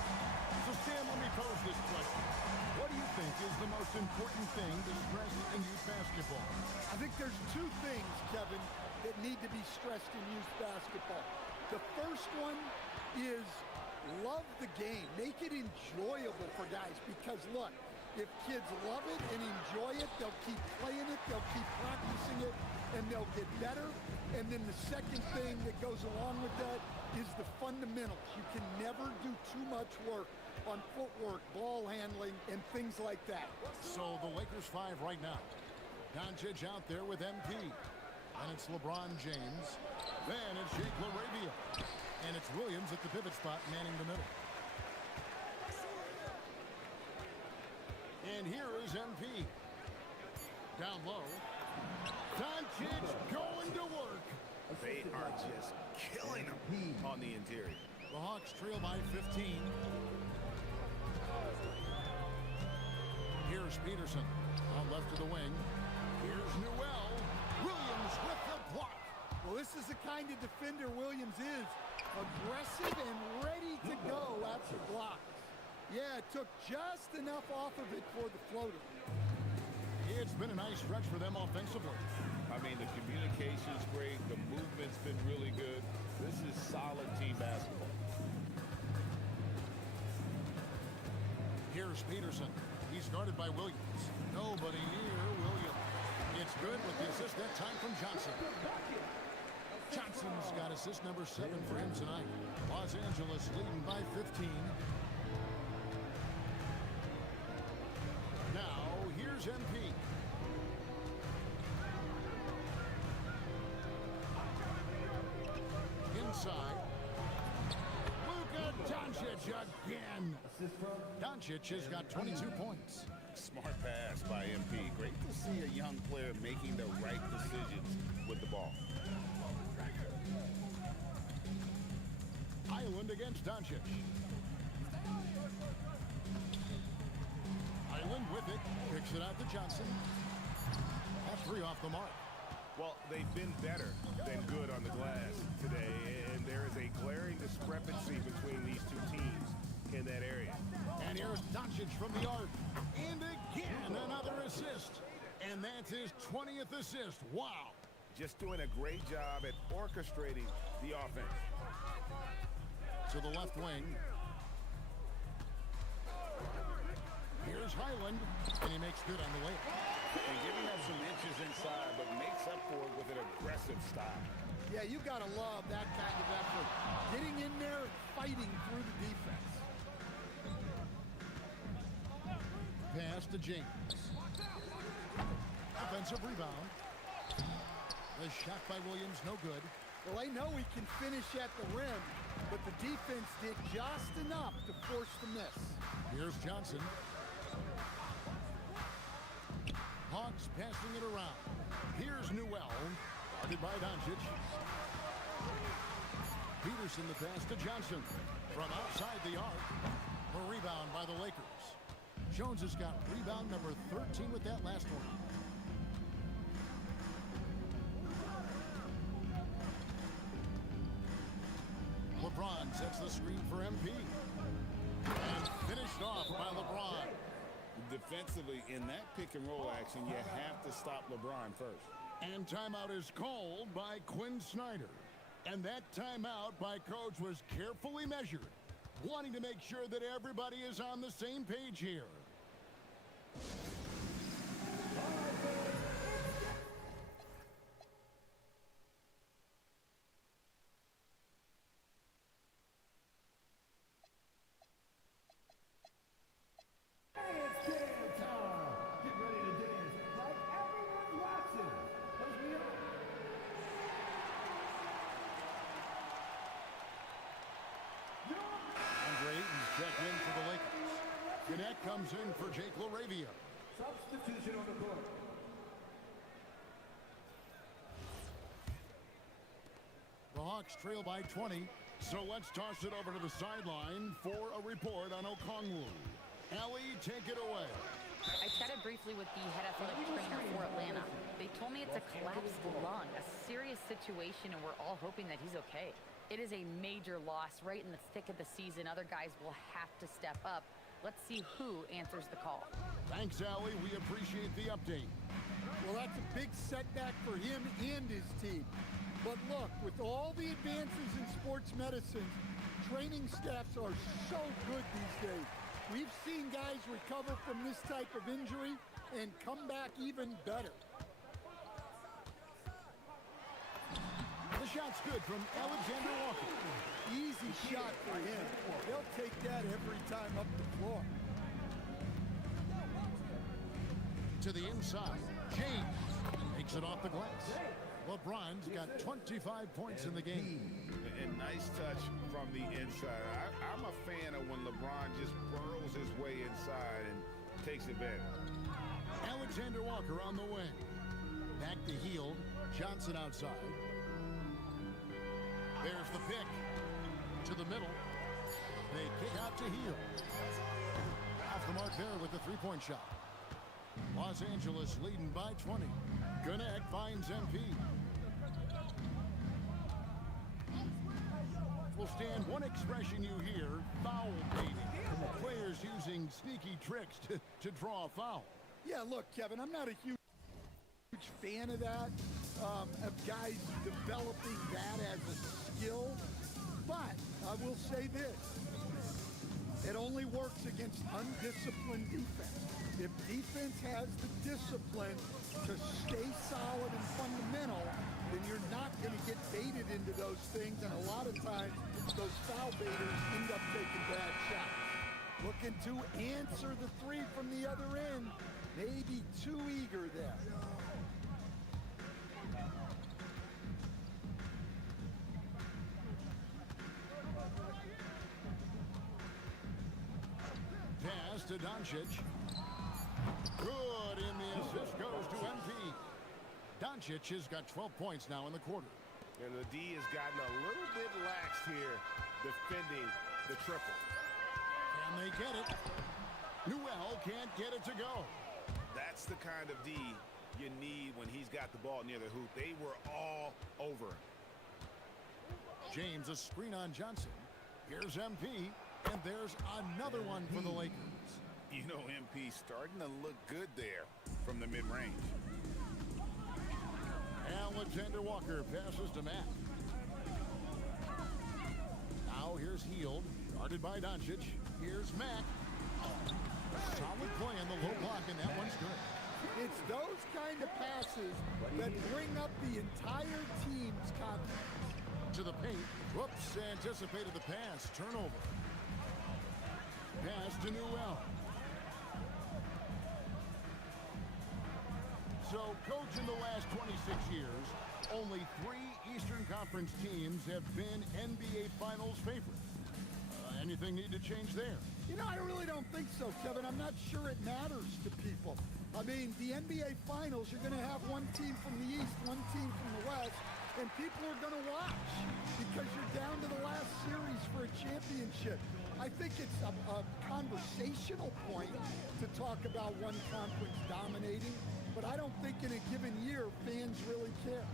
So Stan, let me pose this question. What do you think is the most important thing to stress in youth basketball? I think there's two things, Kevin, that need to be stressed in youth basketball. basketball. The first one is love the game. Make it enjoyable for guys because, look, if kids love it and enjoy it, they'll keep playing it, they'll keep practicing it, and they'll get better. And then the second thing that goes along with that is the fundamentals. You can never do too much work on footwork, ball handling, and things like that. So the Lakers 5 right now. Doncic out there with MP. And it's LeBron James. Then it's Jake LaRavia. And it's Williams at the pivot spot, manning the middle. And here is MP. Down low. Doncic going to work. They are just killing him on the interior. The Hawks trail by 15. Here's Peterson. Out left to the wing. Here's Newell. Williams with the block. Well, this is the kind of defender Williams is. Aggressive and ready to go after blocks. Yeah, it took just enough off of it for the floater. It's been a nice stretch for them offensively. I mean, the communication's great. The movement's been really good. This is solid team basketball. Here's Peterson. He's guarded by Williams. Nobody near Williams. It's good with the assist that time from Johnson. Johnson's got assist number 7 for him tonight. Los Angeles leading by 15. Now, here's MP. Inside. Luka Doncic again. Doncic has got 22 points. Smart pass by MP. Great to see a young player making the right decisions with the ball. Island against Doncic. Island with it. Picks it out to Johnson. That's 3 off the mark. Well, they've been better than good on the glass today, and there is a glaring discrepancy between these two teams in that area. And here's Doncic from the arc. And again, another assist. And that's his 20th assist. Wow. Just doing a great job at orchestrating the offense. To the left wing. Here's Highland, and he makes good on the way. And giving up some inches inside, but makes up for it with an aggressive style. Yeah, you got to love that kind of effort. Getting in there and fighting through the defense. Pass to James. Offensive rebound. The shot by Williams, no good. Well, I know he can finish at the rim, but the defense did just enough to force the miss. Here's Johnson. Hawks passing it around. Here's Newell. Guarded by Doncic. Peterson the pass to Johnson. From outside the arc. A rebound by the Lakers. Jones has got rebound number 13 with that last one. LeBron sets the screen for MP. And finished off by LeBron. Defensively, in that pick-and-roll action, you have to stop LeBron first. And timeout is called by Quinn Snyder. And that timeout by Coach was carefully measured, wanting to make sure that everybody is on the same page here. Gannett comes in for Jake LaRavia. Substitution on the court. The Hawks trail by 20, so let's toss it over to the sideline for a report on Okongwu. Allie, take it away. I chatted briefly with the head athletic trainer for Atlanta. They told me it's a collapsed lung, a serious situation, and we're all hoping that he's okay. It is a major loss right in the thick of the season. Other guys will have to step up. Let's see who answers the call. Thanks, Allie. We appreciate the update. Well, that's a big setback for him and his team. But look, with all the advances in sports medicine, training staffs are so good these days. We've seen guys recover from this type of injury and come back even better. The shot's good from Alexander Walker. Easy shot for him. They'll take that every time up the floor. To the inside, James makes it off the glass. LeBron's got 25 points in the game. And nice touch from the inside. I'm a fan of when LeBron just burrows his way inside and takes advantage. Alexander Walker on the wing. Back to Hield. Johnson outside. There's the pick. To the middle. They kick out to Hield. Off the mark there with the three-point shot. Los Angeles leading by 20. Gwinnett finds MP. Will stand one expression you hear, foul baiting. Players using sneaky tricks to draw a foul. Yeah, look, Kevin, I'm not a huge fan of that, of guys developing that as a skill. But I will say this. It only works against undisciplined defense. If defense has the discipline to stay solid and fundamental, then you're not going to get baited into those things. And a lot of times, those foul baiters end up taking bad shots. Looking to answer the three from the other end. Maybe too eager there. Pass to Doncic. Good, and the assist goes to MP. Doncic has got 12 points now in the quarter. And the D has gotten a little bit lax here defending the triple. Can they get it? Newell can't get it to go. That's the kind of D you need when he's got the ball near the hoop. They were all over him. James, a screen on Johnson. Here's MP, and there's another one for the Lakers. You know, MP starting to look good there from the mid-range. Alexander Walker passes to Matt. Now here's Hield, guarded by Doncic. Here's Matt. Solid play on the low block, and that one's good. It's those kind of passes that bring up the entire team's confidence. To the paint. Whoops, anticipated the pass. Turnover. Pass to Newell. So, coach, in the last 26 years, only 3 Eastern Conference teams have been NBA Finals favorites. Anything need to change there? You know, I really don't think so, Kevin. I'm not sure it matters to people. I mean, the NBA Finals, you're going to have one team from the East, one team from the West, and people are going to watch because you're down to the last series for a championship. I think it's a conversational point to talk about one conference dominating, but I don't think in a given year fans really care.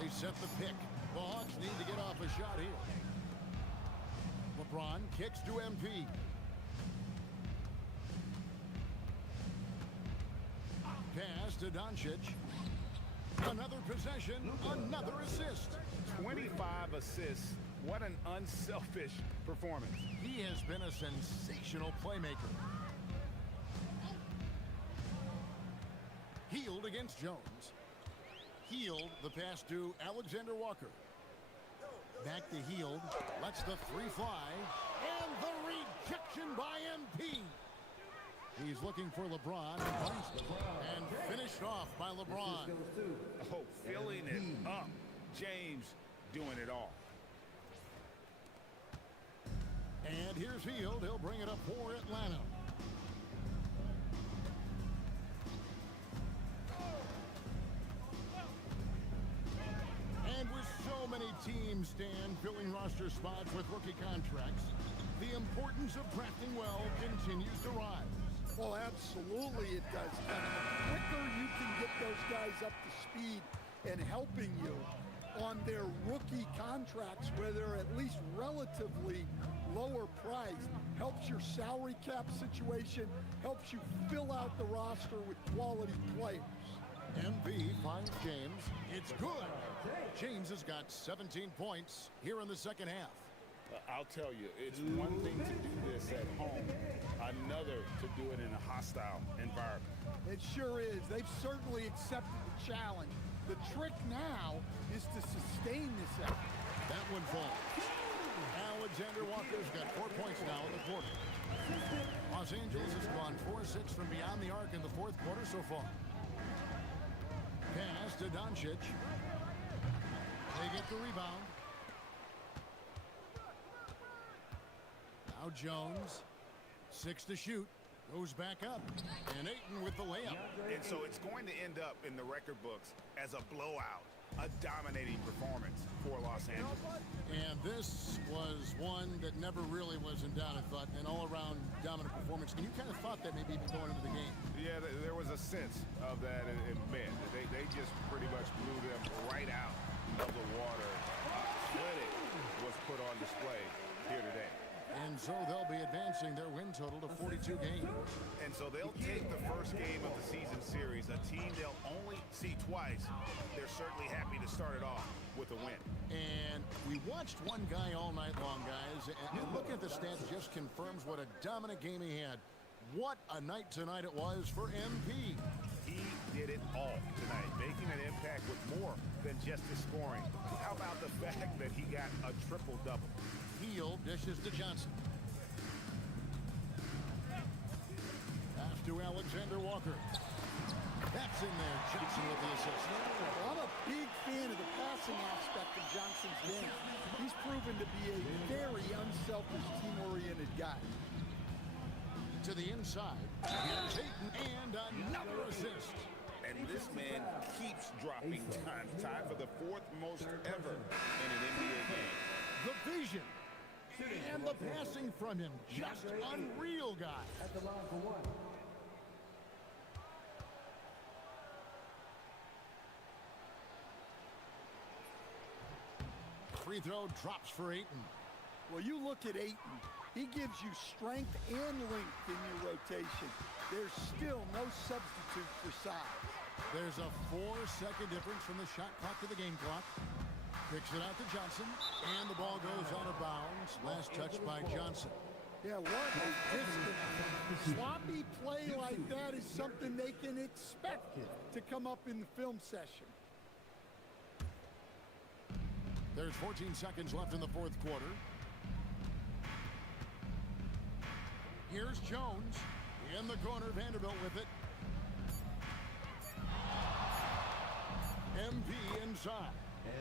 They set the pick. The Hawks need to get off a shot here. LeBron kicks to MP. Pass to Doncic. Another possession, another assist. 25 assists. What an unselfish performance. He has been a sensational playmaker. Hield against Jones. Hield, the pass to Alexander Walker. Back to Hield. Lets the three fly. And the rejection by MP. He's looking for LeBron. And finished off by LeBron. Oh, filling it up. James doing it all. And here's Hield. He'll bring it up for Atlanta. And with so many teams, Stan, filling roster spots with rookie contracts, the importance of drafting well continues to rise. Well, absolutely it does, Kevin. The quicker you can get those guys up to speed and helping you on their rookie contracts where they're at least relatively lower priced, helps your salary cap situation, helps you fill out the roster with quality players. MB, 5 games. It's good. James has got 17 points here in the second half. I'll tell you, it's one thing to do this at home, another to do it in a hostile environment. It sure is. They've certainly accepted the challenge. The trick now is to sustain this effort. That one falls. Alexander Walker's got 4 points now in the quarter. Los Angeles has gone 4-6 from beyond the arc in the fourth quarter so far. Pass to Doncic. They get the rebound. Now Jones, 6 to shoot, goes back up, and Ayton with the layup. And so it's going to end up in the record books as a blowout, a dominating performance for Los Angeles. And this was one that never really was in doubt, I thought, an all-around dominant performance. And you kind of thought that maybe even going into the game. Yeah, there was a sense of that in men. They just pretty much blew them right out of the water. Clinic was put on display here today. And so they'll be advancing their win total to 42 games. And so they'll take the first game of the season series, a team they'll only see twice. They're certainly happy to start it off with a win. And we watched one guy all night long, guys, and looking at the stats just confirms what a dominant game he had. What a night tonight it was for MP. He did it all tonight, making an impact with more than just his scoring. How about the fact that he got a triple-double? Heel dishes to Johnson. Pass to Alexander Walker. That's in there. Johnson with the assist. Well, I'm a big fan of the passing aspect of Johnson's game. He's proven to be a very unselfish, team-oriented guy. To the inside. Here's Ayton and another assist. And this man keeps dropping time for the fourth most ever in an NBA game. The vision. And the passing from him. Just unreal, guy. At the line for one. Free throw drops for Ayton. Well, you look at Ayton. He gives you strength and length in your rotation. There's still no substitute for size. There's a 4-second difference from the shot clock to the game clock. Kicks it out to Johnson, and the ball goes out of bounds. Last touch by Johnson. Yeah, what a disconnect. Sloppy play like that is something they can expect to come up in the film session. There's 14 seconds left in the fourth quarter. Here's Jones in the corner. Vanderbilt with it. MP inside.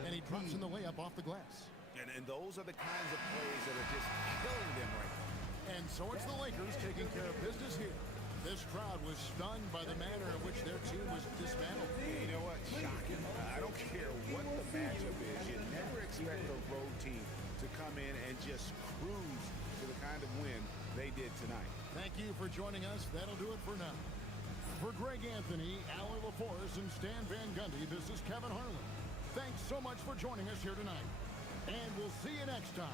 And he drops in the layup off the glass. And those are the kinds of plays that are just killing them right now. And so it's the Lakers taking care of business here. This crowd was stunned by the manner in which their team was dismantled. You know what? Shocking. I don't care what the matchup is. You never expect a road team to come in and just cruise to the kind of win they did tonight. Thank you for joining us. That'll do it for now. For Greg Anthony, Allie LaForce, and Stan Van Gundy, this is Kevin Harlan. Thanks so much for joining us here tonight. And we'll see you next time.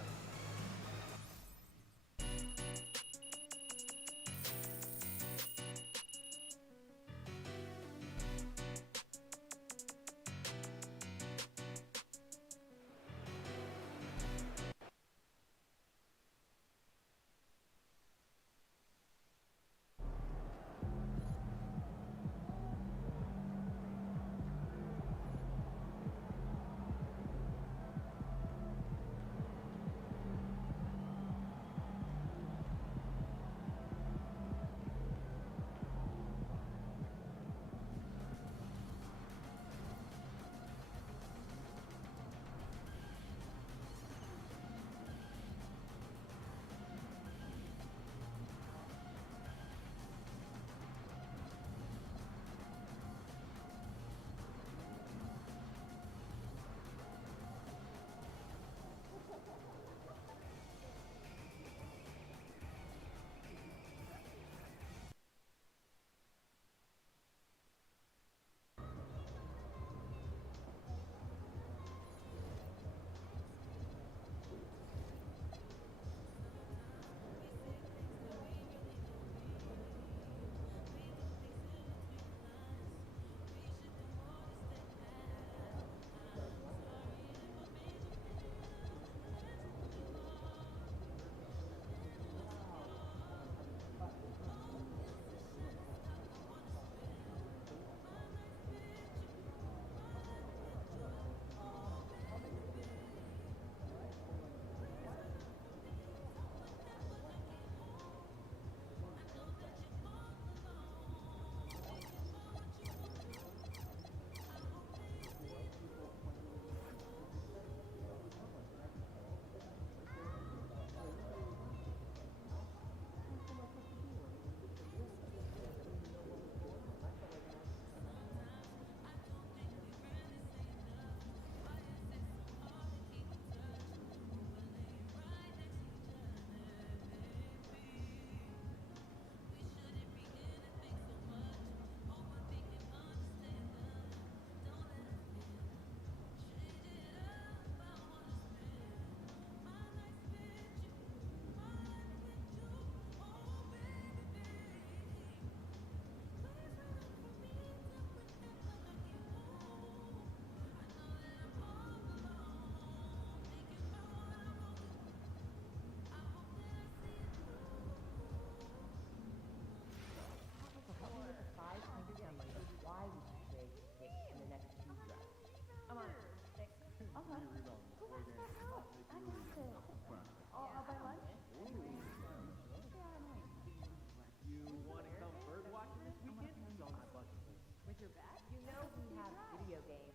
your bet? You know we have video games.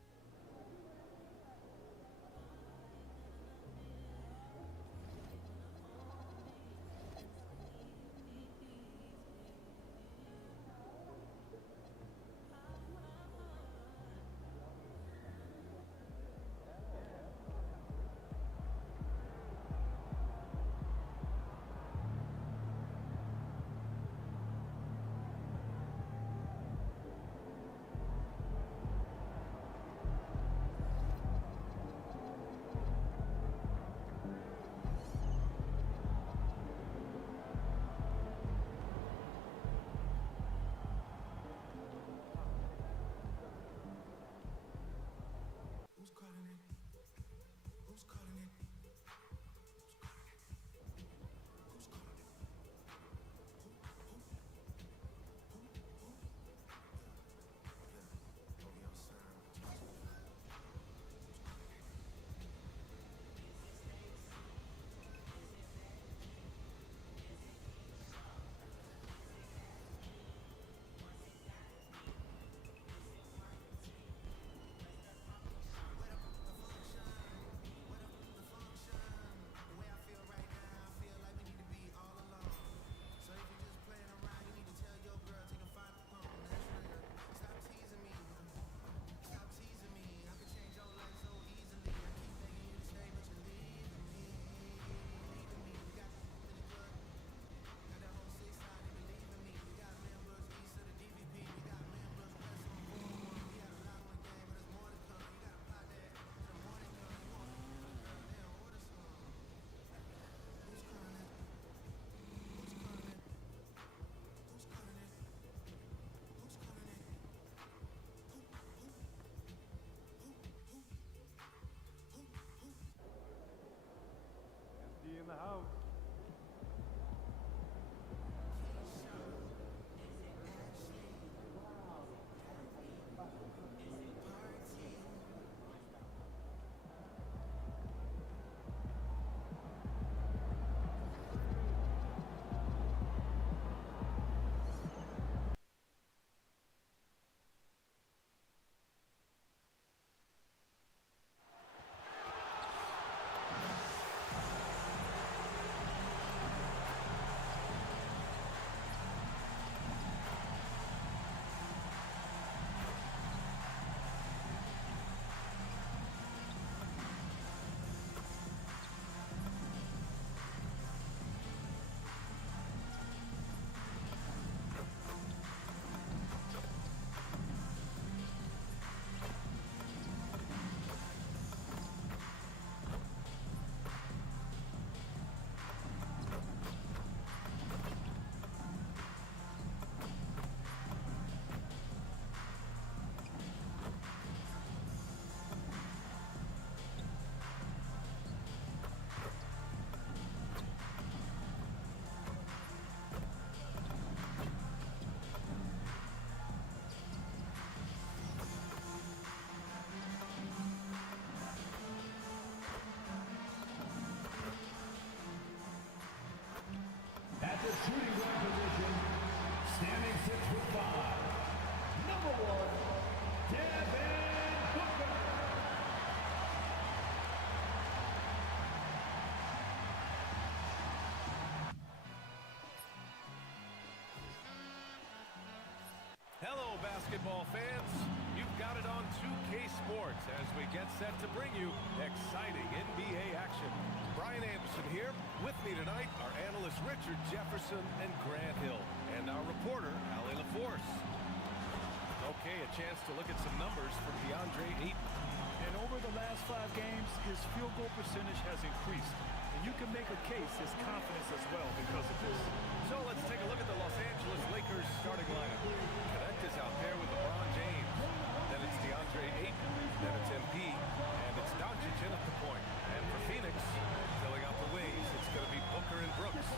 In the house. At the shooting guard position, standing 6'5", number 1, Devin Booker. Hello, basketball fans. You've got it on 2K Sports as we get set to bring you exciting NBA action. Brian Anderson here. With me tonight are analysts Richard Jefferson and Grant Hill, and our reporter, Allie LaForce. Okay, a chance to look at some numbers from DeAndre Ayton. And over the last 5 games, his field goal percentage has increased. And you can make a case his confidence as well because of this. So let's take a look at the Los Angeles Lakers starting lineup. Connect is out there with LeBron James. Then it's DeAndre Ayton. Then it's MP. And it's Doncic in at the point. And for Phoenix, filling out the wings, it's going to be Booker and Brooks.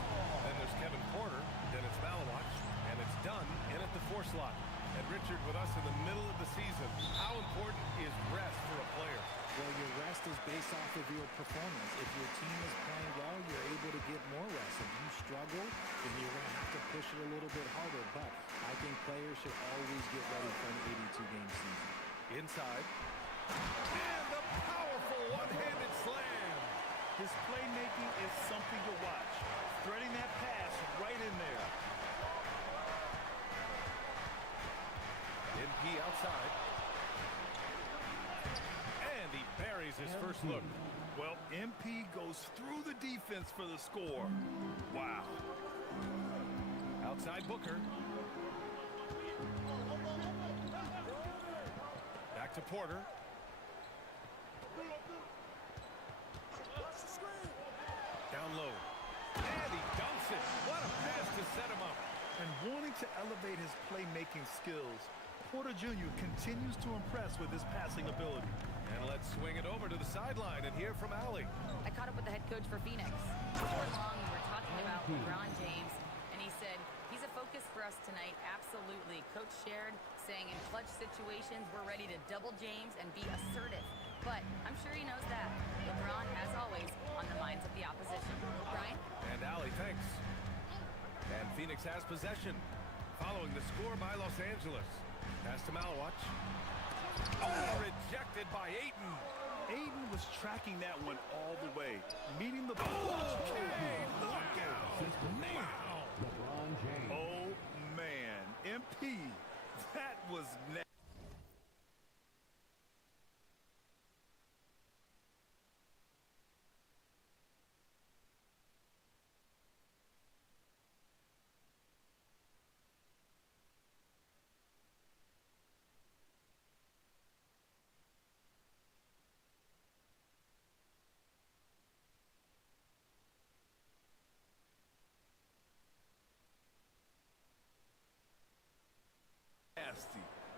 Then there's Kevin Porter. Then it's Malawach. And it's Dunn in at the 4 slot. And Richard, with us in the middle of the season, how important is rest for a player? Well, your rest rest is based off of your performance. If your team is playing well, you're able to get more rest. If you struggle, then you're going to have to push it a little bit harder. But I think players should always get ready for an 82-game season. Inside. And the powerful one-handed slam. His playmaking is something to watch. Threading that pass right in there. MP outside. And he buries his first look. Well, MP goes through the defense for the score. Wow. Outside Booker. Back to Porter. Down low. And he dunks it. What a pass to set him up. And wanting to elevate his playmaking skills, Porter Jr. continues to impress with his passing ability. And let's swing it over to the sideline and hear from Allie. I caught up with the head coach for Phoenix. Before long, we were talking about LeBron James, and he said, he's a focus for us tonight, absolutely. Coach shared, saying in clutch situations, we're ready to double James and be assertive. But I'm sure he knows that. LeBron, as always, on the minds of the opposition. Brian? And Allie, thanks. And Phoenix has possession, following the score by Los Angeles. Pass to Malwatch. Oh, rejected by Ayton. Ayton was tracking that one all the way, meeting the ball. Okay, look out. Wow. LeBron James. Oh, man. MP, that was nasty.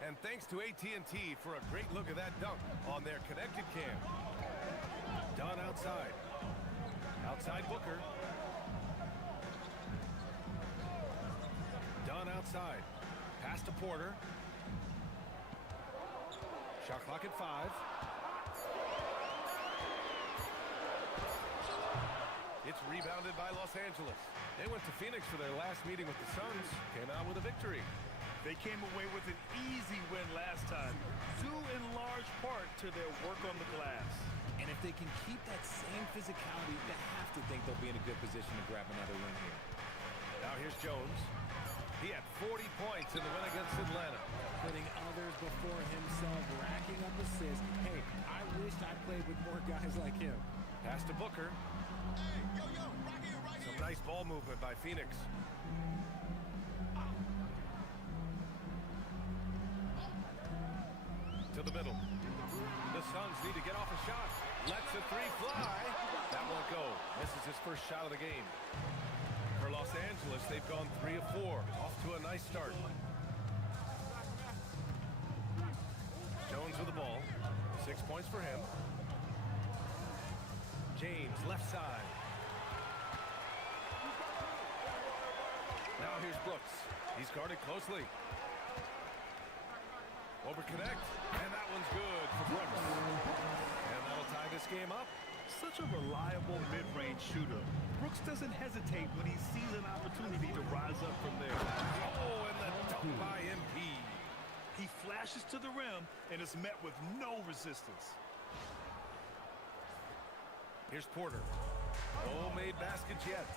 And thanks to AT&T for a great look at that dunk on their connected cam. Done outside. Outside Booker. Done outside. Pass to Porter. Shot clock at 5. It's rebounded by Los Angeles. They went to Phoenix for their last meeting with the Suns. Came out with a victory. They came away with an easy win last time, due in large part to their work on the glass. And if they can keep that same physicality, they have to think they'll be in a good position to grab another win here. Now here's Jones. He had 40 points in the win against Atlanta. Putting others before himself, racking up assists. Hey, I wished I played with more guys like him. Pass to Booker. Some nice ball movement by Phoenix. To the middle. The Suns need to get off a shot. Lets the three fly. That won't go. Misses his first shot of the game. For Los Angeles, they've gone 3 of 4. Off to a nice start. Jones with the ball. 6 points for him. James, left side. Now here's Brooks. He's guarded closely. Over connect, and that one's good for Brooks. And that'll tie this game up. Such a reliable mid-range shooter. Brooks doesn't hesitate when he sees an opportunity to rise up from there. Oh, and the dunk by MP. He flashes to the rim and is met with no resistance. Here's Porter. No made baskets yet.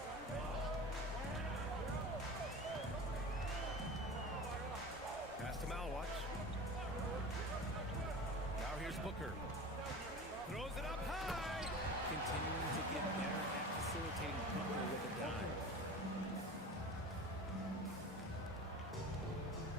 Pass to Malwatch. Now here's Booker. Throws it up high. Continuing to get better at facilitating Booker with a dime.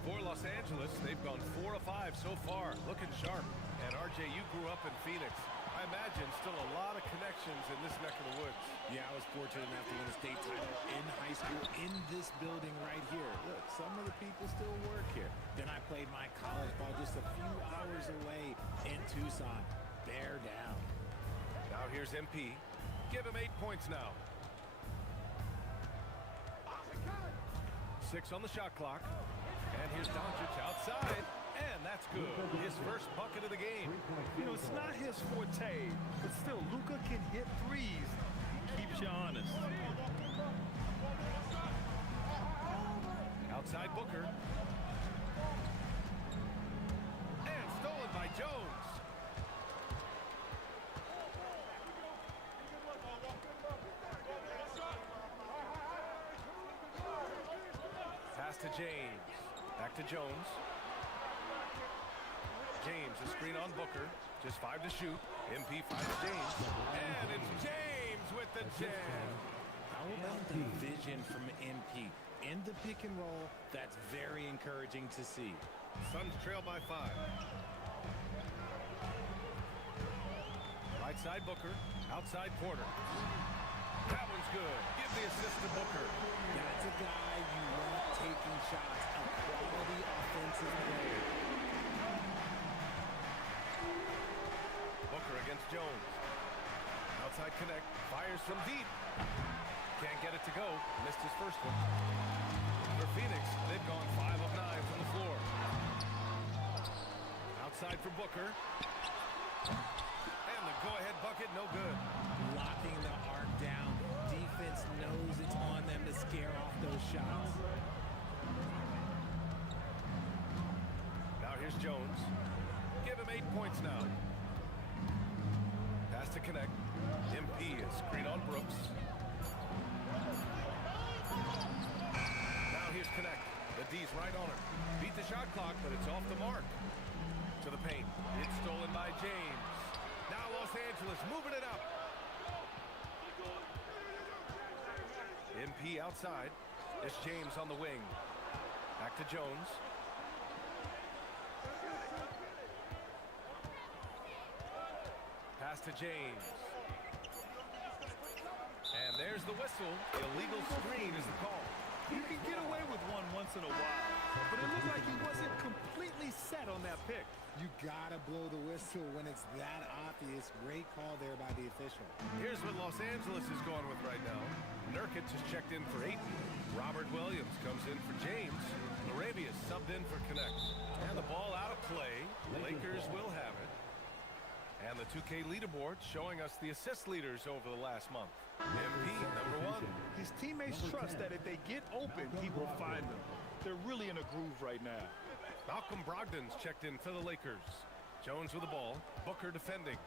For Los Angeles, they've gone 4 of 5 so far. Looking sharp. And RJ, you grew up in Phoenix. I imagine still a lot of connections in this neck of the woods. Yeah, I was fortunate enough to win a state title in high school in this building right here. Look, some of the people still work here. Then I played my college ball just a few hours away in Tucson. Bear down. Now here's MP. Give him 8 points now. 6 on the shot clock. And here's Doncic outside. And that's good. His first bucket of the game. You know, it's not his forte, but still, Luka can hit threes. He keeps you honest. Outside Booker. And stolen by Jones. Pass to James. Back to Jones. James, a screen on Booker. Just 5 to shoot. MP finds James. And it's James with the jam. How about the vision from MP? In the pick and roll, that's very encouraging to see. Suns trail by 5. Right side Booker. Outside Porter. That one's good. Give the assist to Booker. That's a guy you want taking shots. A quality offensive player. Booker against Jones. Outside connect. Fires from deep. Can't get it to go. Missed his first one. For Phoenix, they've gone 5 of 9 from the floor. Outside for Booker. And the go-ahead bucket, no good. Locking the arc down. Defense knows it's on them to scare off those shots. Now here's Jones. Give him 8 points now. Pass to connect. MP is screen on Brooks. Now here's connect. The D's right on her. Beat the shot clock, but it's off the mark. To the paint. It's stolen by James. Now Los Angeles moving it up. MP outside. It's James on the wing. Back to Jones. Pass to James. And there's the whistle. Illegal screen is the call. You can get away with one once in a while, but it looked like he wasn't completely set on that pick. You gotta blow the whistle when it's that obvious. Great call there by the official. Here's what Los Angeles is going with right now. Nurkic has checked in for Ayton. Robert Williams comes in for James. Larabia's subbed in for Connect. And the ball out of play. The Lakers will have it. And the 2K leaderboard showing us the assist leaders over the last month. MP, number 1. His teammates trust that if they get open, he will find them. They're really in a groove right now. Malcolm Brogdon's checked in for the Lakers. Jones with the ball. Booker defending.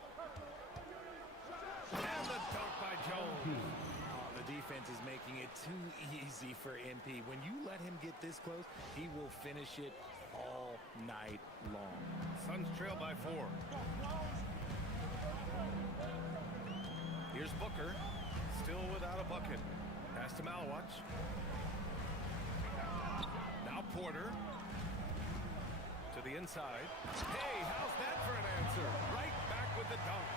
And the dunk by Jones. Oh, the defense is making it too easy for MP. When you let him get this close, he will finish it all night long. Suns trail by 4. Here's Booker. Still without a bucket. Pass to Malwatch. Now Porter. To the inside. Hey, how's that for an answer? Right back with the dunk.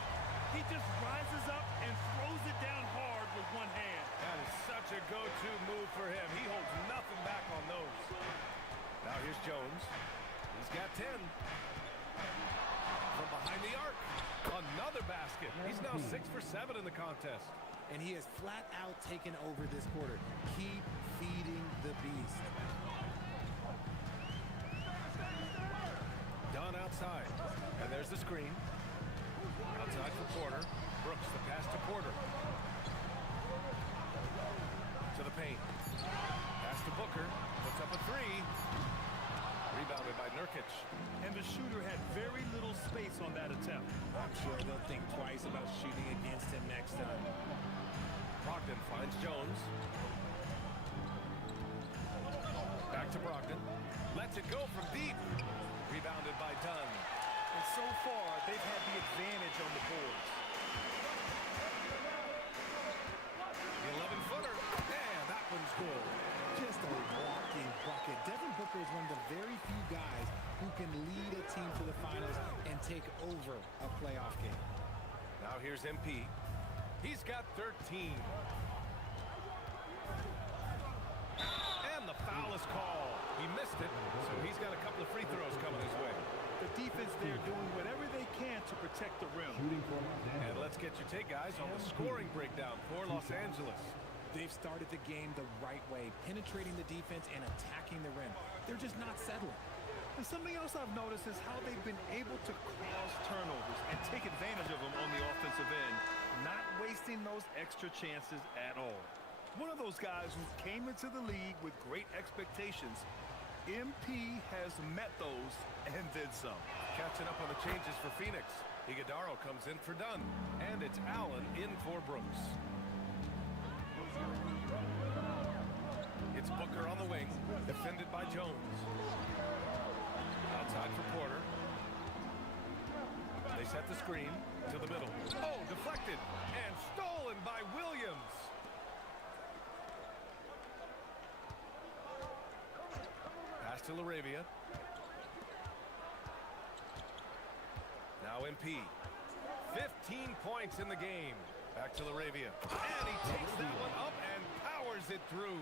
He just rises up and throws it down hard with one hand. That is such a go-to move for him. He holds nothing back on those. Now here's Jones. He's got 10. From behind the arc. Another basket. He's now 6 for 7 in the contest. And he has flat out taken over this quarter. Keep feeding the beast. Dunn outside. And there's the screen. Outside for Porter. Brooks, the pass to Porter. To the paint. Pass to Booker. Puts up a 3. Rebounded by Nurkic. And the shooter had very little space on that attempt. I'm sure they'll think twice about shooting against him next time. Brogdon finds Jones. Back to Brogdon. Lets it go from deep. Rebounded by Dunn. And so far, they've had the advantage on the boards. The 11-footer. And that one's good. Just a walking bucket. Devin Booker is one of the very few guys who can lead a team to the finals and take over a playoff game. Now here's MP. He's got 13. And the foul is called. He missed it, so he's got a couple of free throws coming his way. The defense there doing whatever they can to protect the rim. And let's get your take, guys, on the scoring breakdown for Los Angeles. They've started the game the right way, penetrating the defense and attacking the rim. They're just not settling. And something else I've noticed is how they've been able to cause turnovers and take advantage of them on the offensive end, not wasting those extra chances at all. One of those guys who came into the league with great expectations. MP has met those and then some. Catching up on the changes for Phoenix. Iguodaro comes in for Dunn, and it's Allen in for Brooks. It's Booker on the wing, defended by Jones. Outside for Porter. They set the screen to the middle. Oh, deflected and stolen by Williams. Pass to LaRavia. Now MP. 15 points in the game. Back to LaRavia. And he takes that one up and powers it through.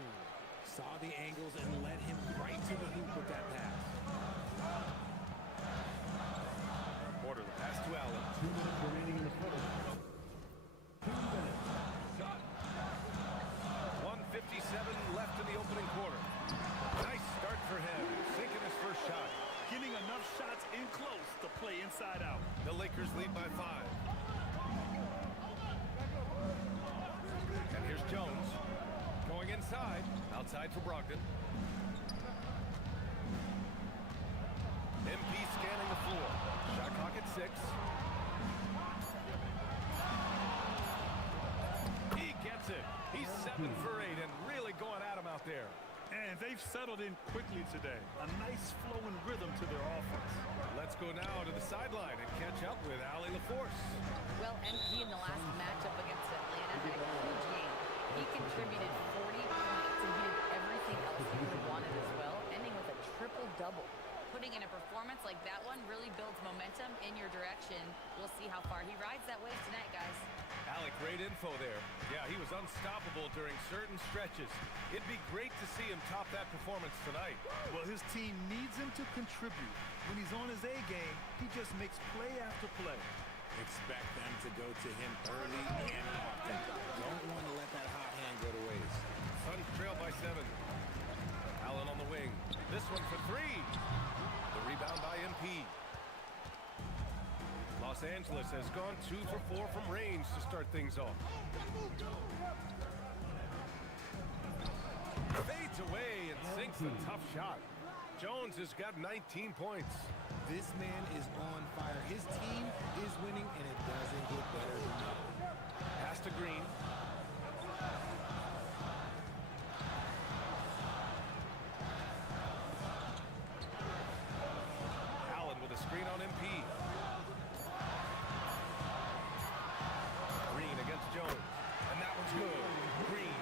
Saw the angles and led him right to the hoop with that pass. Porter, the pass to Allen. 2 minutes remaining in the quarter. 2 minutes. 1:57 left in the opening quarter. Nice start for him, sinking his first shot. Getting enough shots in close to play inside out. The Lakers lead by 5. And here's Jones. Going inside. Outside for Brogdon. MP scanning the floor. Shot clock at 6. He gets it. He's 7 for 8 and really going at him out there. And they've settled in quickly today. A nice flowing rhythm to their offense. Let's go now to the sideline and catch up with Allie LaForce. Well, MP in the last matchup against Atlanta had a huge game. He contributed 40 points and he did everything else you could have wanted as well, ending with a triple-double. Putting in a performance like that one really builds momentum in your direction. We'll see how far he rides that wave tonight, guys. Alec, great info there. Yeah, he was unstoppable during certain stretches. It'd be great to see him top that performance tonight. Well, his team needs him to contribute. When he's on his A game, he just makes play after play. Expect them to go to him early and often. Don't want to let that hot hand go to waste. Suns trail by 7. Allen on the wing. This one for 3. The rebound by MP. Los Angeles has gone 2 for 4 from range to start things off. Fades away and sinks a tough shot. Jones has got 19 points. This man is on fire. His team is winning, and it doesn't get better than that. Pass to Green. Allen with a screen on MP. Green against Jones. And that one's good. Green.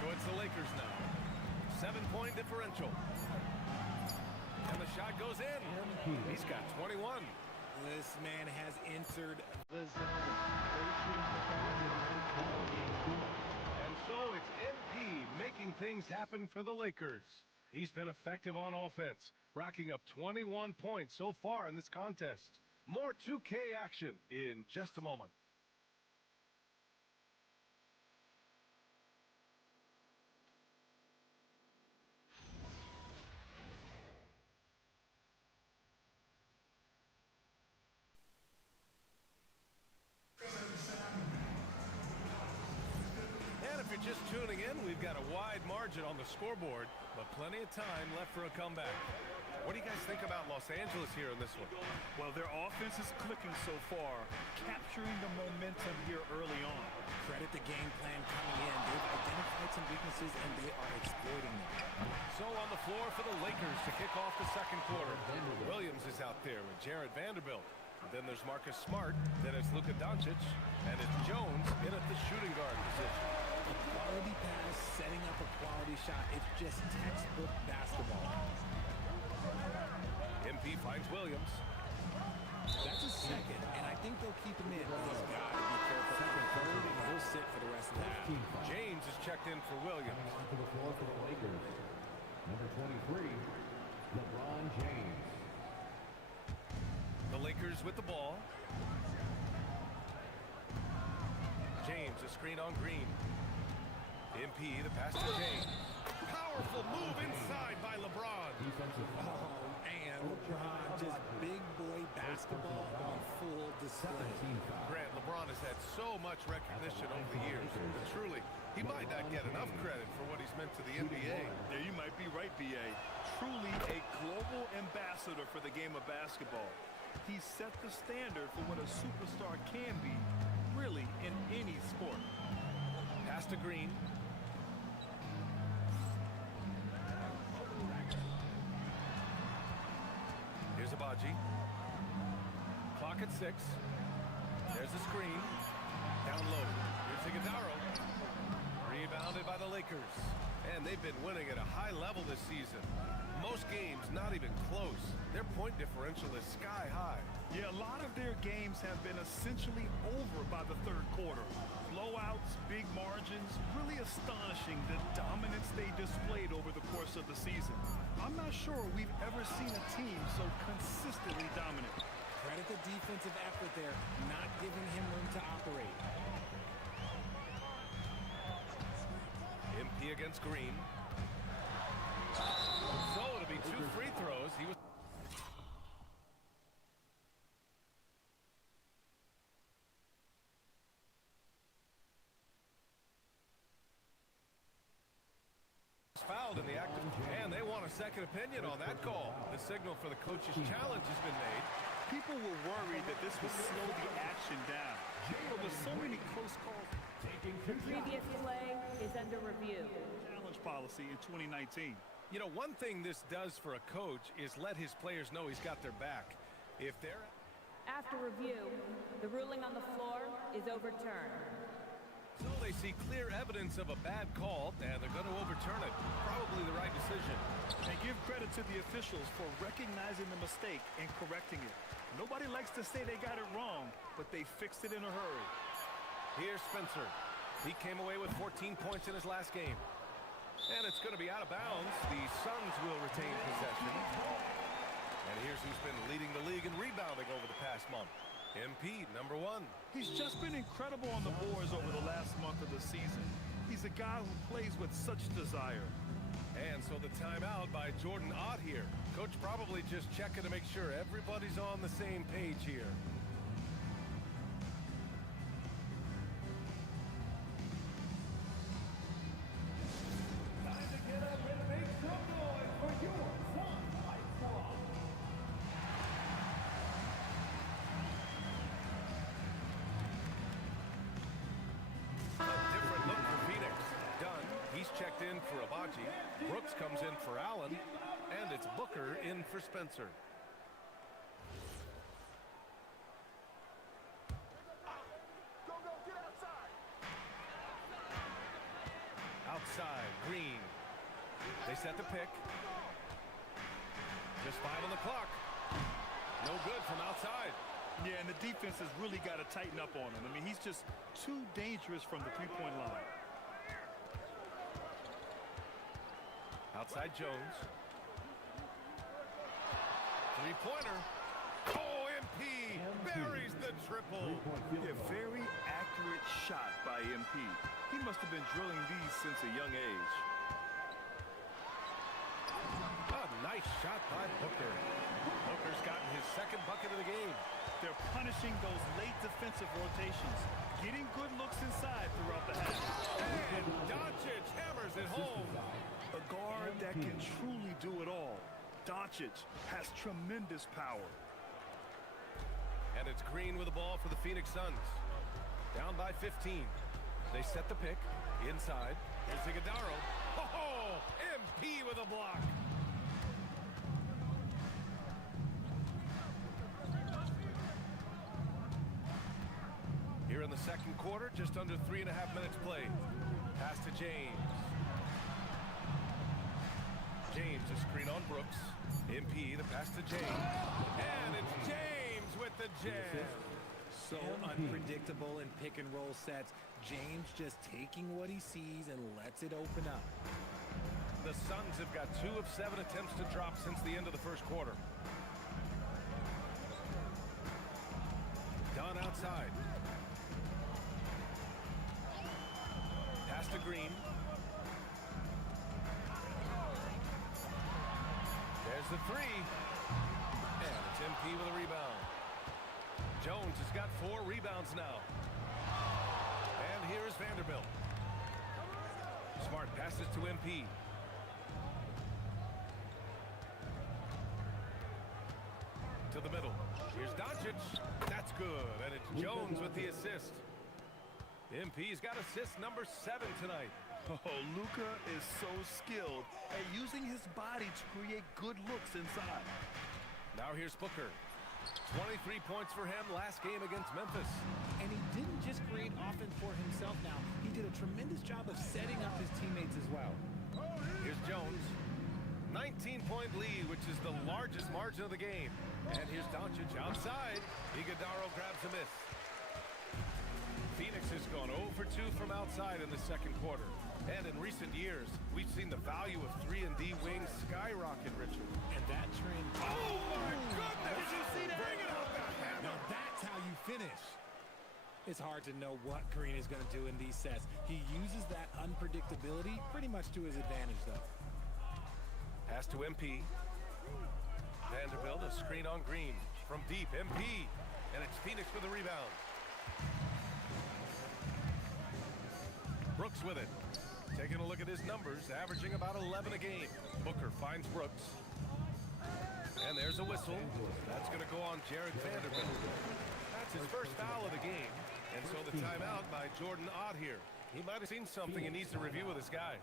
So it's the Lakers now. 7-point differential. And the shot goes in. He's got 21. This man has entered the zone. And so it's MP making things happen for the Lakers. He's been effective on offense, racking up 21 points so far in this contest. More 2K action in just a moment. Just tuning in, we've got a wide margin on the scoreboard, but plenty of time left for a comeback. What do you guys think about Los Angeles here in this one? Well, their offense is clicking so far, capturing the momentum here early on. Credit the game plan coming in. They've identified some weaknesses, and they are exploiting them. So on the floor for the Lakers to kick off the second quarter. Williams is out there with Jared Vanderbilt. Then there's Marcus Smart. Then it's Luka Doncic. And it's Jones in at the shooting guard position. A quality pass, setting up a quality shot. It's just textbook basketball. MP finds Williams. That's a second, and I think they'll keep him in. He's got to be careful. Second, third, and he'll sit for the rest of the half. James is checked in for Williams. To the floor for the Lakers. Number 23, LeBron James. The Lakers with the ball. James, a screen on Green. MP, the pass to James. Power Powerful move inside by LeBron. Oh, and LeBron just big boy basketball on full display. Grant, LeBron has had so much recognition over the years. But truly, he might not get enough credit for what he's meant to the NBA. Yeah, you might be right, B.A. Truly a global ambassador for the game of basketball. He set the standard for what a superstar can be, really, in any sport. Pass to Green. Here's Abaji. Clock at 6. There's the screen. Down low. Here's Iguodala. Rebounded by the Lakers. And they've been winning at a high level this season. Most games not even close. Their point differential is sky high. Yeah, a lot of their games have been essentially over by the third quarter. Blowouts, big margins, really astonishing the dominance they displayed over the course of the season. I'm not sure we've ever seen a team so consistently dominant. Credit the defensive effort there, not giving him room to operate. MP against Green. So it'll be 2 free throws. He was fouled in the act, and they want a second opinion on that call. The signal for the coach's challenge has been made. People were worried that this would slow the action down. There were so many close calls. The previous play is under review. Challenge policy in 2019. You know, one thing this does for a coach is let his players know he's got their back. If they're... After review, the ruling on the floor is overturned. So they see clear evidence of a bad call, and they're going to overturn it. Probably the right decision. And give credit to the officials for recognizing the mistake and correcting it. Nobody likes to say they got it wrong, but they fixed it in a hurry. Here's Spencer. He came away with 14 points in his last game. And it's going to be out of bounds. The Suns will retain possession. And here's who's been leading the league in rebounding over the past month. MP, number 1. He's just been incredible on the boards over the last month of the season. He's a guy who plays with such desire. And so the timeout by Jordan Ott here. Coach probably just checking to make sure everybody's on the same page here. Checked in for Abaji. Brooks comes in for Allen. And it's Booker in for Spencer. Outside, Green. They set the pick. Just 5 on the clock. No good from outside. Yeah, and the defense has really got to tighten up on him. I mean, he's just too dangerous from the three-point line. Outside Jones. Three-pointer. Oh, MP buries the triple. Yeah, very accurate shot by MP. He must have been drilling these since a young age. A nice shot by Booker. Booker's gotten his second bucket of the game. They're punishing those late defensive rotations, getting good looks inside throughout the half. And Doncic hammers it home. A guard that can truly do it all. Doncic has tremendous power. And it's Green with the ball for the Phoenix Suns. Down by 15. They set the pick. Inside. Here's Iguodala. Oh, MP with a block. Here in the second quarter, just under 3.5 minutes played. Pass to James. James, a screen on Brooks. MP, the pass to James. And it's James with the jam. So unpredictable in pick and roll sets. James just taking what he sees and lets it open up. The Suns have got 2 of 7 attempts to drop since the end of the first quarter. Dunn outside. Pass to Green. a three. And it's MP with a rebound. Jones has got 4 rebounds now. And here's Vanderbilt. Smart passes to MP. To the middle. Here's Doncic. That's good. And it's Jones with the assist. MP's got assist number 7 tonight. Oh, Luka is so skilled at using his body to create good looks inside. Now here's Booker. 23 points for him last game against Memphis. And he didn't just create offense for himself now. He did a tremendous job of setting up his teammates as well. Here's Jones. 19-point lead, which is the largest margin of the game. And here's Doncic outside. Iguodala grabs a miss. Phoenix has gone 0 for 2 from outside in the second quarter. And in recent years, we've seen the value of 3-and-D wings skyrocket, Richard. And that trend... Oh, my goodness! Did you see that? Bring it out that hammer! Now that's how you finish. It's hard to know what Green is going to do in these sets. He uses that unpredictability pretty much to his advantage, though. Pass to MP. Vanderbilt, a screen on Green. From deep, MP. And it's Phoenix with a rebound. Brooks with it. Taking a look at his numbers, averaging about 11 a game. Booker finds Brooks. And there's a whistle. That's going to go on Jared Vanderbilt. That's his first foul of the game. And so the timeout by Jordan Ott here. He might have seen something and needs to review with his guys.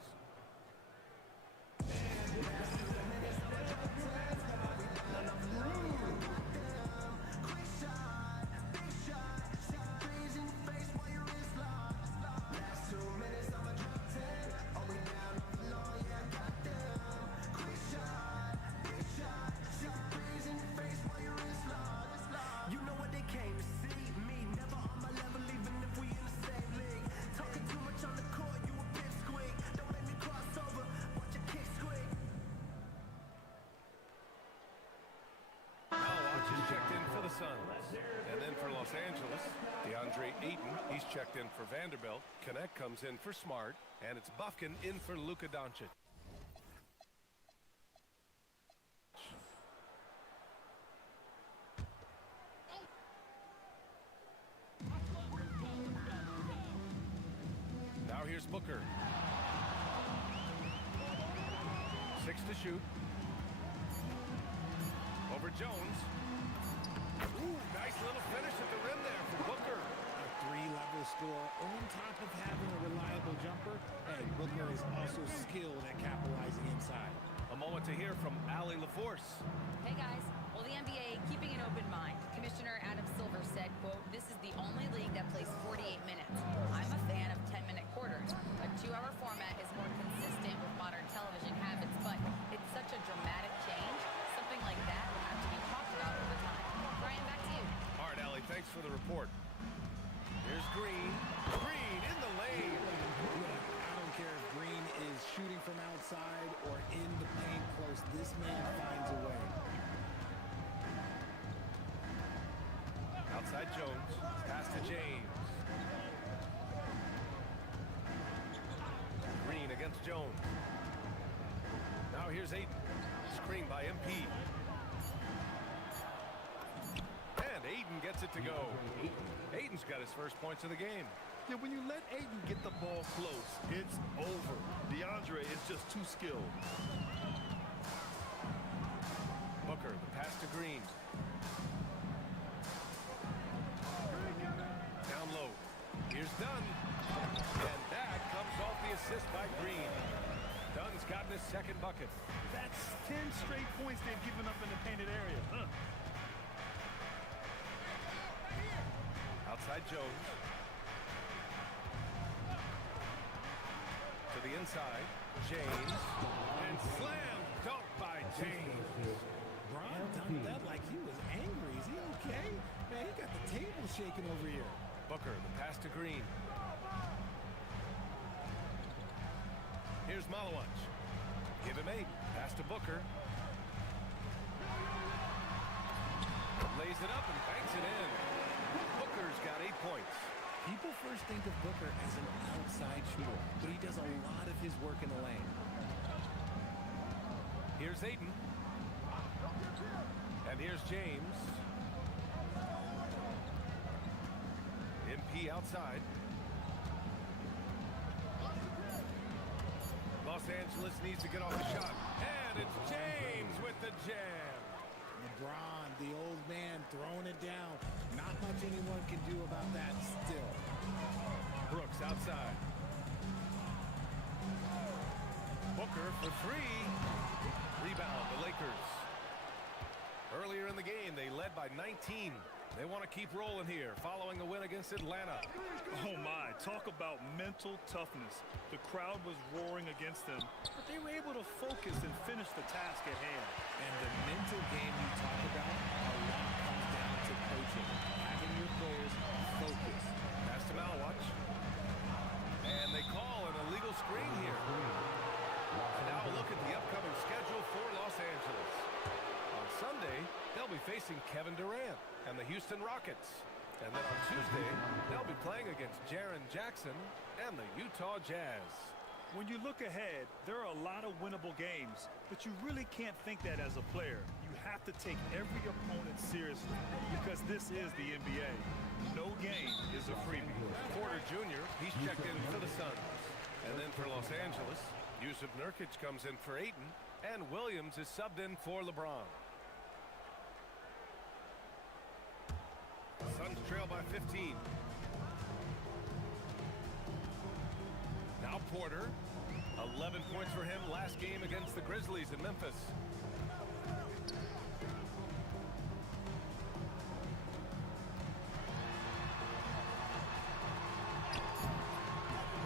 And then for Los Angeles, DeAndre Ayton, he's checked in for Vanderbilt. Connect comes in for Smart, and it's Bufkin in for Luka Doncic. Now here's Booker. 6 to shoot. Over Jones. Ooh, nice little finish at the rim there for Booker. A 3-level score on top of having a reliable jumper. And Booker is also skilled at capitalizing inside. A moment to hear from Allie LaForce. Hey guys, well the NBA keeping an open mind. Commissioner Adam Silver said, quote, "This is the only league that plays 48 minutes. I'm a fan of 10-minute quarters. A 2-hour format is more consistent with modern television habits, but it's such a dramatic change. Something like that will have to be talked about over time." Brian, back to you. All right, Allie, thanks for the report. Here's Green. Green in the lane. I don't care if Green is shooting from outside or in the paint close. This man finds a way. Outside Jones. Pass to James. Green against Jones. Now here's Ayton. Screen by MP. And Ayton gets it to go. Ayton's got his first points of the game. Yeah, when you let Ayton get the ball close, it's over. DeAndre is just too skilled. Booker, the pass to Green. Down low. Here's Dunn. And that comes off the assist by Green. Dunn's gotten his second bucket. That's 10 straight points they've given up in the painted area. Huh. Outside Jones. To the inside. James. And slam dunk by James. Bron dunked that like he was angry. Is he okay? Man, he got the table shaking over here. Booker, the pass to Green. Here's Malawich. Give him 8. Pass to Booker. Lays it up and banks it in. Booker's got 8 points. People first think of Booker as an outside shooter, but he does a lot of his work in the lane. Here's Ayton. And here's James. MP outside. Los Angeles needs to get off the shot. And it's James with the jam. LeBron, the old man, throwing it down. Not much anyone can do about that still. Brooks outside. Booker for three. Rebound, the Lakers. Earlier in the game, they led by 19. They want to keep rolling here, following the win against Atlanta. Oh my, talk about mental toughness. The crowd was roaring against them, but they were able to focus and finish the task at hand. And the mental game you talk about, a lot comes down to coaching. Having your players focus. Pass to Malwatch. And they call an illegal screen here. And now a look at the upcoming schedule for Los Angeles. On Sunday, they'll be facing Kevin Durant and the Houston Rockets. And then on Tuesday, they'll be playing against Jaren Jackson and the Utah Jazz. When you look ahead, there are a lot of winnable games, but you really can't think that as a player. You have to take every opponent seriously because this is the NBA. No game is a freebie. Porter Jr., he's checked in for the Suns. And then for Los Angeles, Yusuf Nurkic comes in for Ayton, and Williams is subbed in for LeBron. Suns trail by 15. Now Porter. 11 points for him last game against the Grizzlies in Memphis.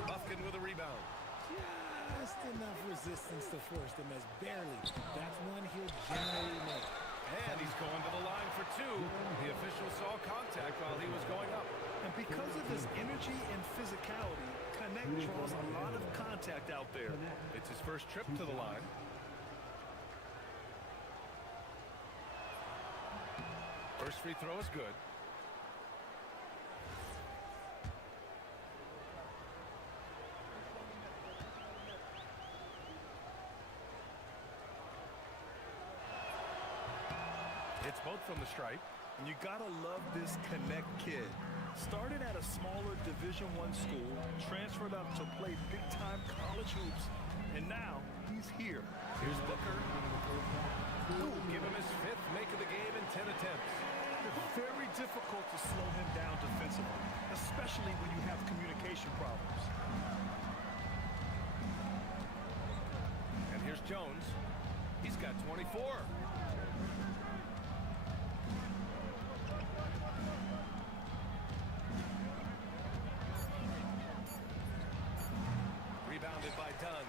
Buffkin with a rebound. Just enough resistance to force them as barely. That's one he'll generally make. And he's going to the line for two. The official saw contact while he was going up. And because of his energy and physicality, Connect draws a lot of contact out there. It's his first trip to the line. First free throw is good. It's both from the stripe. And you gotta love this Connect kid. Started at a smaller Division I school, transferred up to play big-time college hoops, and now he's here. Here's Booker. Ooh, give him his fifth make of the game in 10 attempts. It's very difficult to slow him down defensively, especially when you have communication problems. And here's Jones. He's got 24. Rebounded by Dunn.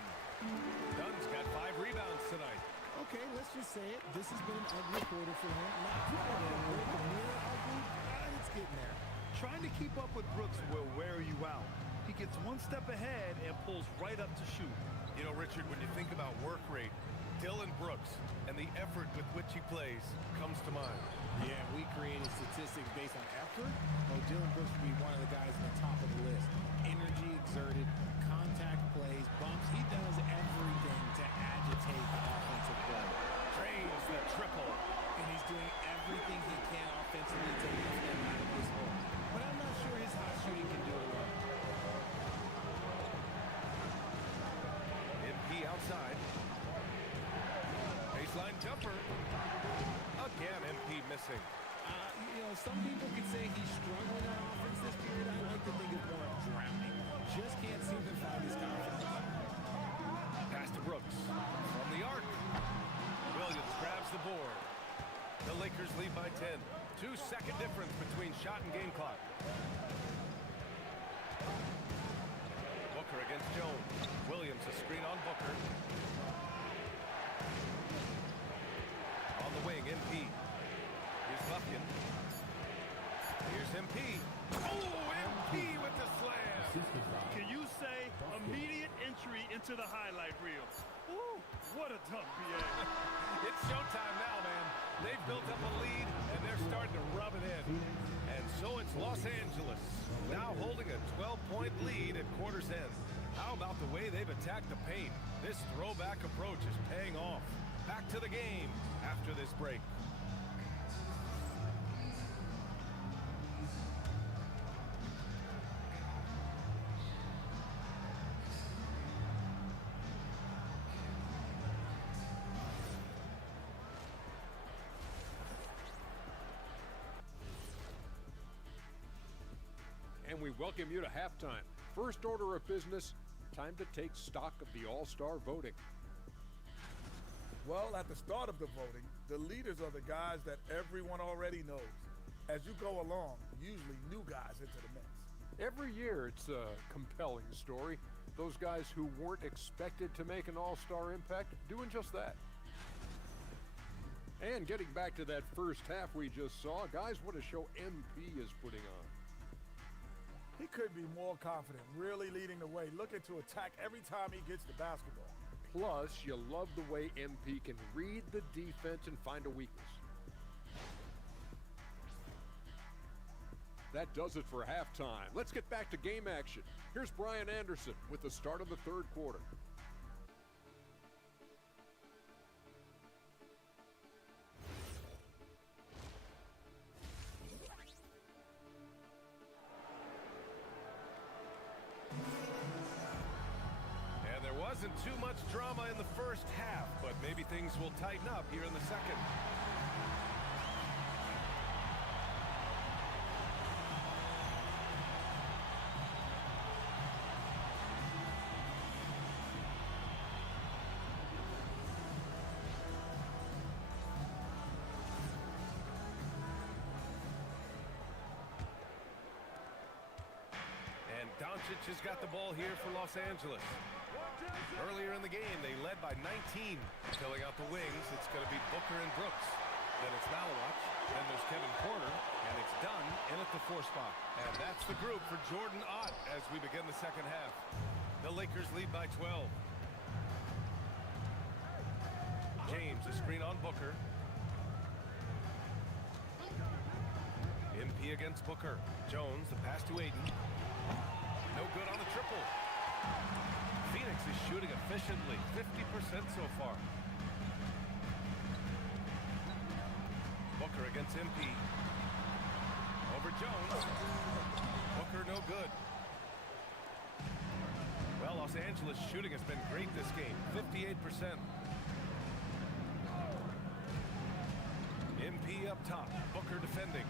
Dunn's got 5 rebounds tonight. Okay, let's just say it. This has been an ugly quarter for him. Not quite the mirror ugly, but it's getting there. Trying to keep up with Brooks will wear you out. He gets one step ahead and pulls right up to shoot. You know, Richard, when you think about work rate, Dillon Brooks and the effort with which he plays comes to mind. Yeah, we created statistics based on effort. Oh, Dillon Brooks would be one of the guys on the top of the list. Energy exerted, contact plays, bumps. He does everything to agitate the offensive play. Drains the triple. And he's doing everything he can offensively to lift them out of this hole. But I'm not sure his hot shooting can do it well. MP outside. Baseline jumper. Again, MP missing. You know, some people could say he's struggling on offense this period. I like to think of more of drowning. Just can't seem to find his confidence. Pass to Brooks. From the arc. Williams grabs the board. The Lakers lead by 10. 2-second difference between shot and game clock. Booker against Jones. Williams a screen on Booker. On the wing, MP. Here's Buffkin. Here's MP. Oh, MP with the slam. Can you say immediate entry into the highlight reel? Woo, what a dunk, BA. It's showtime now, man. They've built up a lead, and they're starting to rub it in. And so it's Los Angeles, now holding a 12-point lead at quarter's end. How about the way they've attacked the paint? This throwback approach is paying off. Back to the game after this break. And we welcome you to halftime. First order of business, time to take stock of the All-Star voting. Well, at the start of the voting, the leaders are the guys that everyone already knows. As you go along, usually new guys into the mix. Every year it's a compelling story. Those guys who weren't expected to make an all-star impact doing just that. And getting back to that first half we just saw, guys, what a show MP is putting on. He could be more confident, really leading the way, looking to attack every time he gets the basketball. Plus, you love the way MP can read the defense and find a weakness. That does it for halftime. Let's get back to game action. Here's Brian Anderson with the start of the third quarter. And there wasn't too much drama in the first half, but maybe things will tighten up here in the second. Doncic has got the ball here for Los Angeles. Earlier in the game, they led by 19. Filling out the wings, it's going to be Booker and Brooks. Then it's Malawach. Then there's Kevin Porter. And it's Dunn in at the 4 spot. And that's the group for Jordan Ott as we begin the second half. The Lakers lead by 12. James, a screen on Booker. MP against Booker. Jones, the pass to Ayton. No good on the triple. Phoenix is shooting efficiently, 50% so far. Booker against MP. Over Jones. Booker no good. Well, Los Angeles shooting has been great this game, 58%. MP up top, Booker defending.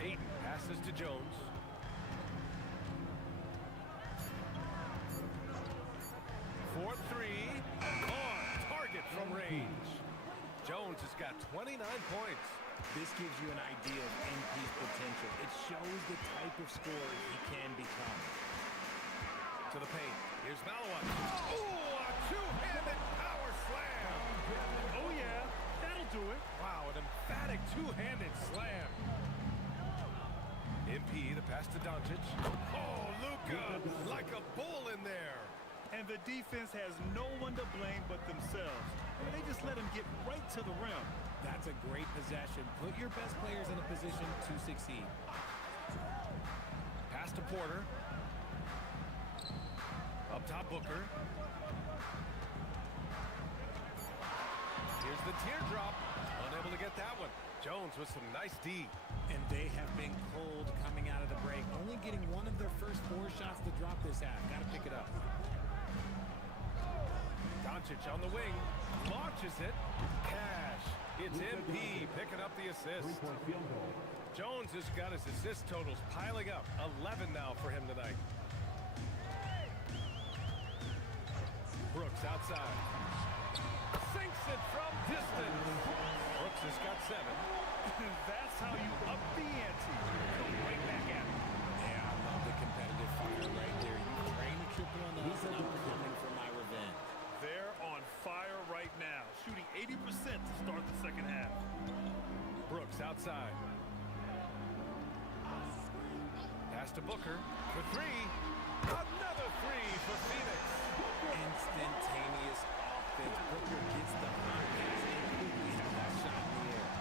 Ayton passes to Jones. For 3, on target from range. Jones has got 29 points. This gives you an idea of MP's potential. It shows the type of scorer he can become. To the paint. Here's Malawach. Oh, a two-handed power slam. Oh, yeah, that'll do it. Wow, an emphatic two-handed slam. MP, the pass to Doncic. Oh, Luka, like a bull in there. And the defense has no one to blame but themselves. They just let him get right to the rim. That's a great possession. Put your best players in a position to succeed. Pass to Porter. Up top, Booker. Here's the teardrop. Unable to get that one. Jones with some nice D. And they have been cold coming out of the break. Only getting one of their first 4 shots to drop this half. Got to pick it up. Doncic on the wing, launches it, cash. It's MP picking up the assist. Jones has got his assist totals piling up, 11 now for him tonight. Brooks outside, sinks it from distance. Brooks has got 7. That's how you up the ante. Come right back at it. Yeah, I love the competitive fire right there. You train the triple on the house, and I'm coming for my revenge. They're on fire right now, shooting 80% to start the second half. Brooks outside. Pass to Booker for 3. Another 3 for Phoenix. Instantaneous offense. Booker gets the hot pass and quickly have that shot in the air.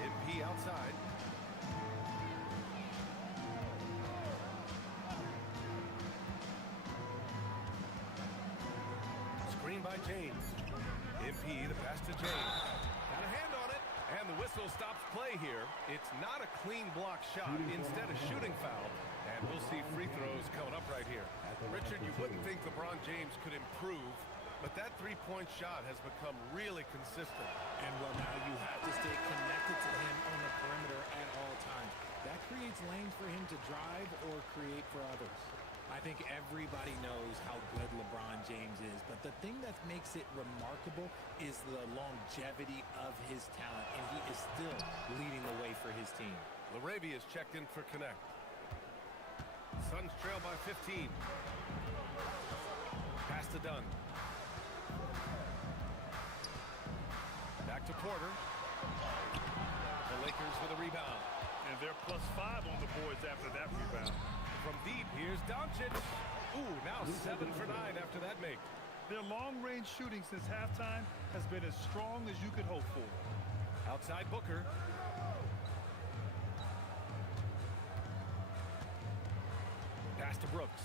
MP outside. By James. MP, the pass to James. Got a hand on it, and the whistle stops play here. It's not a clean block shot, instead a shooting foul, and we'll see free throws coming up right here. Richard, you wouldn't think LeBron James could improve, but that three-point shot has become really consistent. And well, now you have to stay connected to him on the create for others. I think everybody knows how good LeBron James is, but the thing that makes it remarkable is the longevity of his talent, and he is still leading the way for his team. LaRavia is checked in for Connect. Suns trail by 15. Pass to Dunn. Back to Porter. The Lakers with a rebound. And they're +5 on the boards after that rebound. From deep, here's Doncic. Ooh, now 7 for 9 after that make. Their long-range shooting since halftime has been as strong as you could hope for. Outside Booker. Pass to Brooks.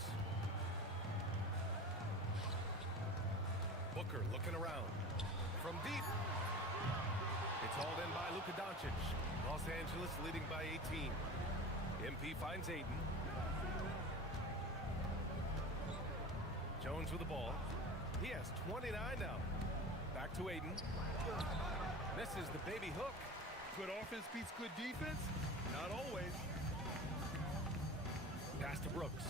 Booker looking around. From deep. It's hauled in by Luka Doncic. Los Angeles leading by 18. MP finds Ayton. Jones with the ball. He has 29 now. Back to Ayton. Misses the baby hook. Good offense beats good defense? Not always. Pass to Brooks.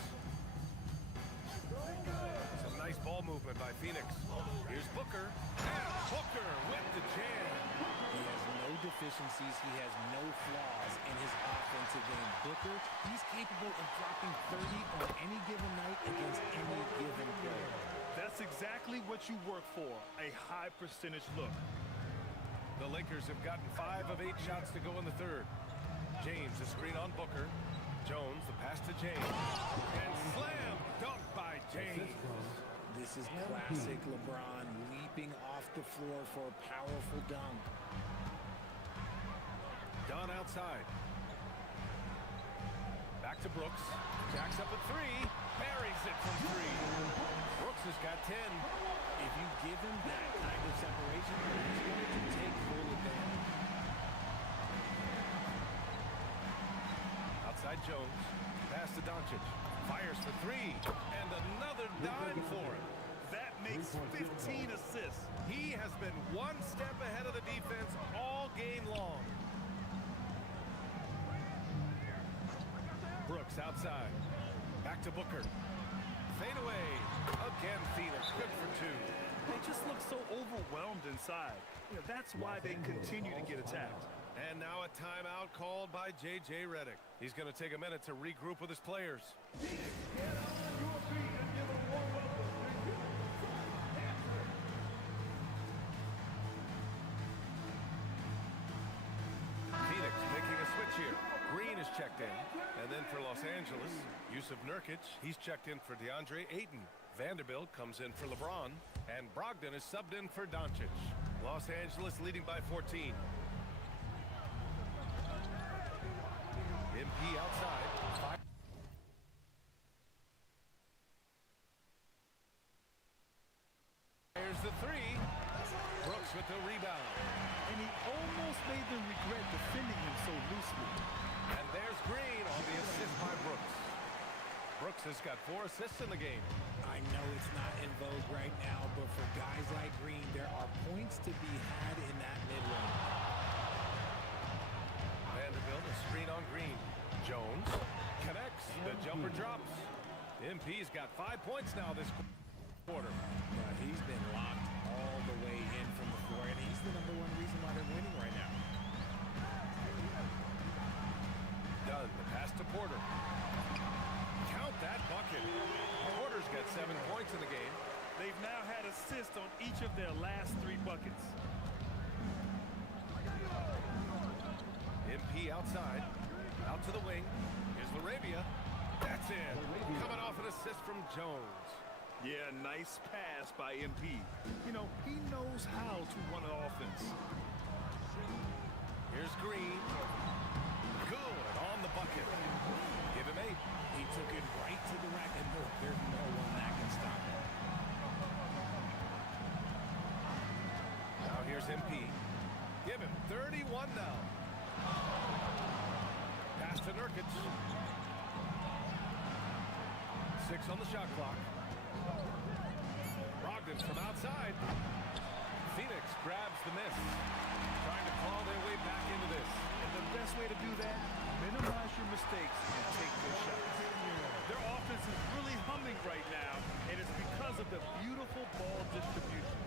Some nice ball movement by Phoenix. Here's Booker. And Booker with the jam. He has no deficiencies. He has no flaws in his offensive game. Booker, he's capable of dropping 30 on any given night against any given player. That's exactly what you work for, a high percentage look. The Lakers have gotten 5 of 8 shots to go in the third. James, a screen on Booker. Jones, the pass to James. And slam dunk by James. This is classic LeBron leaping off the floor for a powerful dunk. Dunn outside. Back to Brooks. Jacks up at 3. Buries it from 3. Brooks has got 10. If you give him that kind of separation, he's going to take full advantage. Outside Jones. Pass to Doncic. Fires for 3. And another dime for him. That makes 15 assists. He has been one step ahead of the defense all game long. Brooks outside. Back to Booker. Fade away. Again, Phoenix. Good for 2. They just look so overwhelmed inside. That's why they continue to get attacked. And now a timeout called by J.J. Redick. He's going to take a minute to regroup with his players. Phoenix making a switch here. Green is checked in. And then for Los Angeles, Yusuf Nurkic, he's checked in for DeAndre Ayton. Vanderbilt comes in for LeBron. And Brogdon is subbed in for Doncic. Los Angeles leading by 14. MP outside. There's the 3. Brooks with the rebound. And he almost made them regret defending him so loosely. And there's Green on the assist by Brooks. Brooks has got 4 assists in the game. I know it's not in vogue right now, but for guys like Green, there are points to be had in that mid-range. Vanderbilt, a screen on Green. Jones connects. The jumper drops. MP's got 5 points now this quarter. He's been locked all the way in from the floor, and he's the #1 reason why they're winning right now. Dunn, the pass to Porter. Count that bucket. Porter's got 7 points in the game. They've now had assists on each of their last 3 buckets. MP outside. Out to the wing. Here's LaRavia. That's in. Coming off an assist from Jones. Yeah, nice pass by MP. He knows how to run an offense. Here's Green. Good on the bucket. Give him 8. He took it right to the rack, and look, there's no one that can stop him. Now here's MP. Give him 31 now. Pass to Nurkic. 6 on the shot clock. Brogdon from outside. Phoenix grabs the miss. Trying to claw their way back into this. And the best way to do that, minimize your mistakes and take good shots. right now, and it's because of the beautiful ball distribution.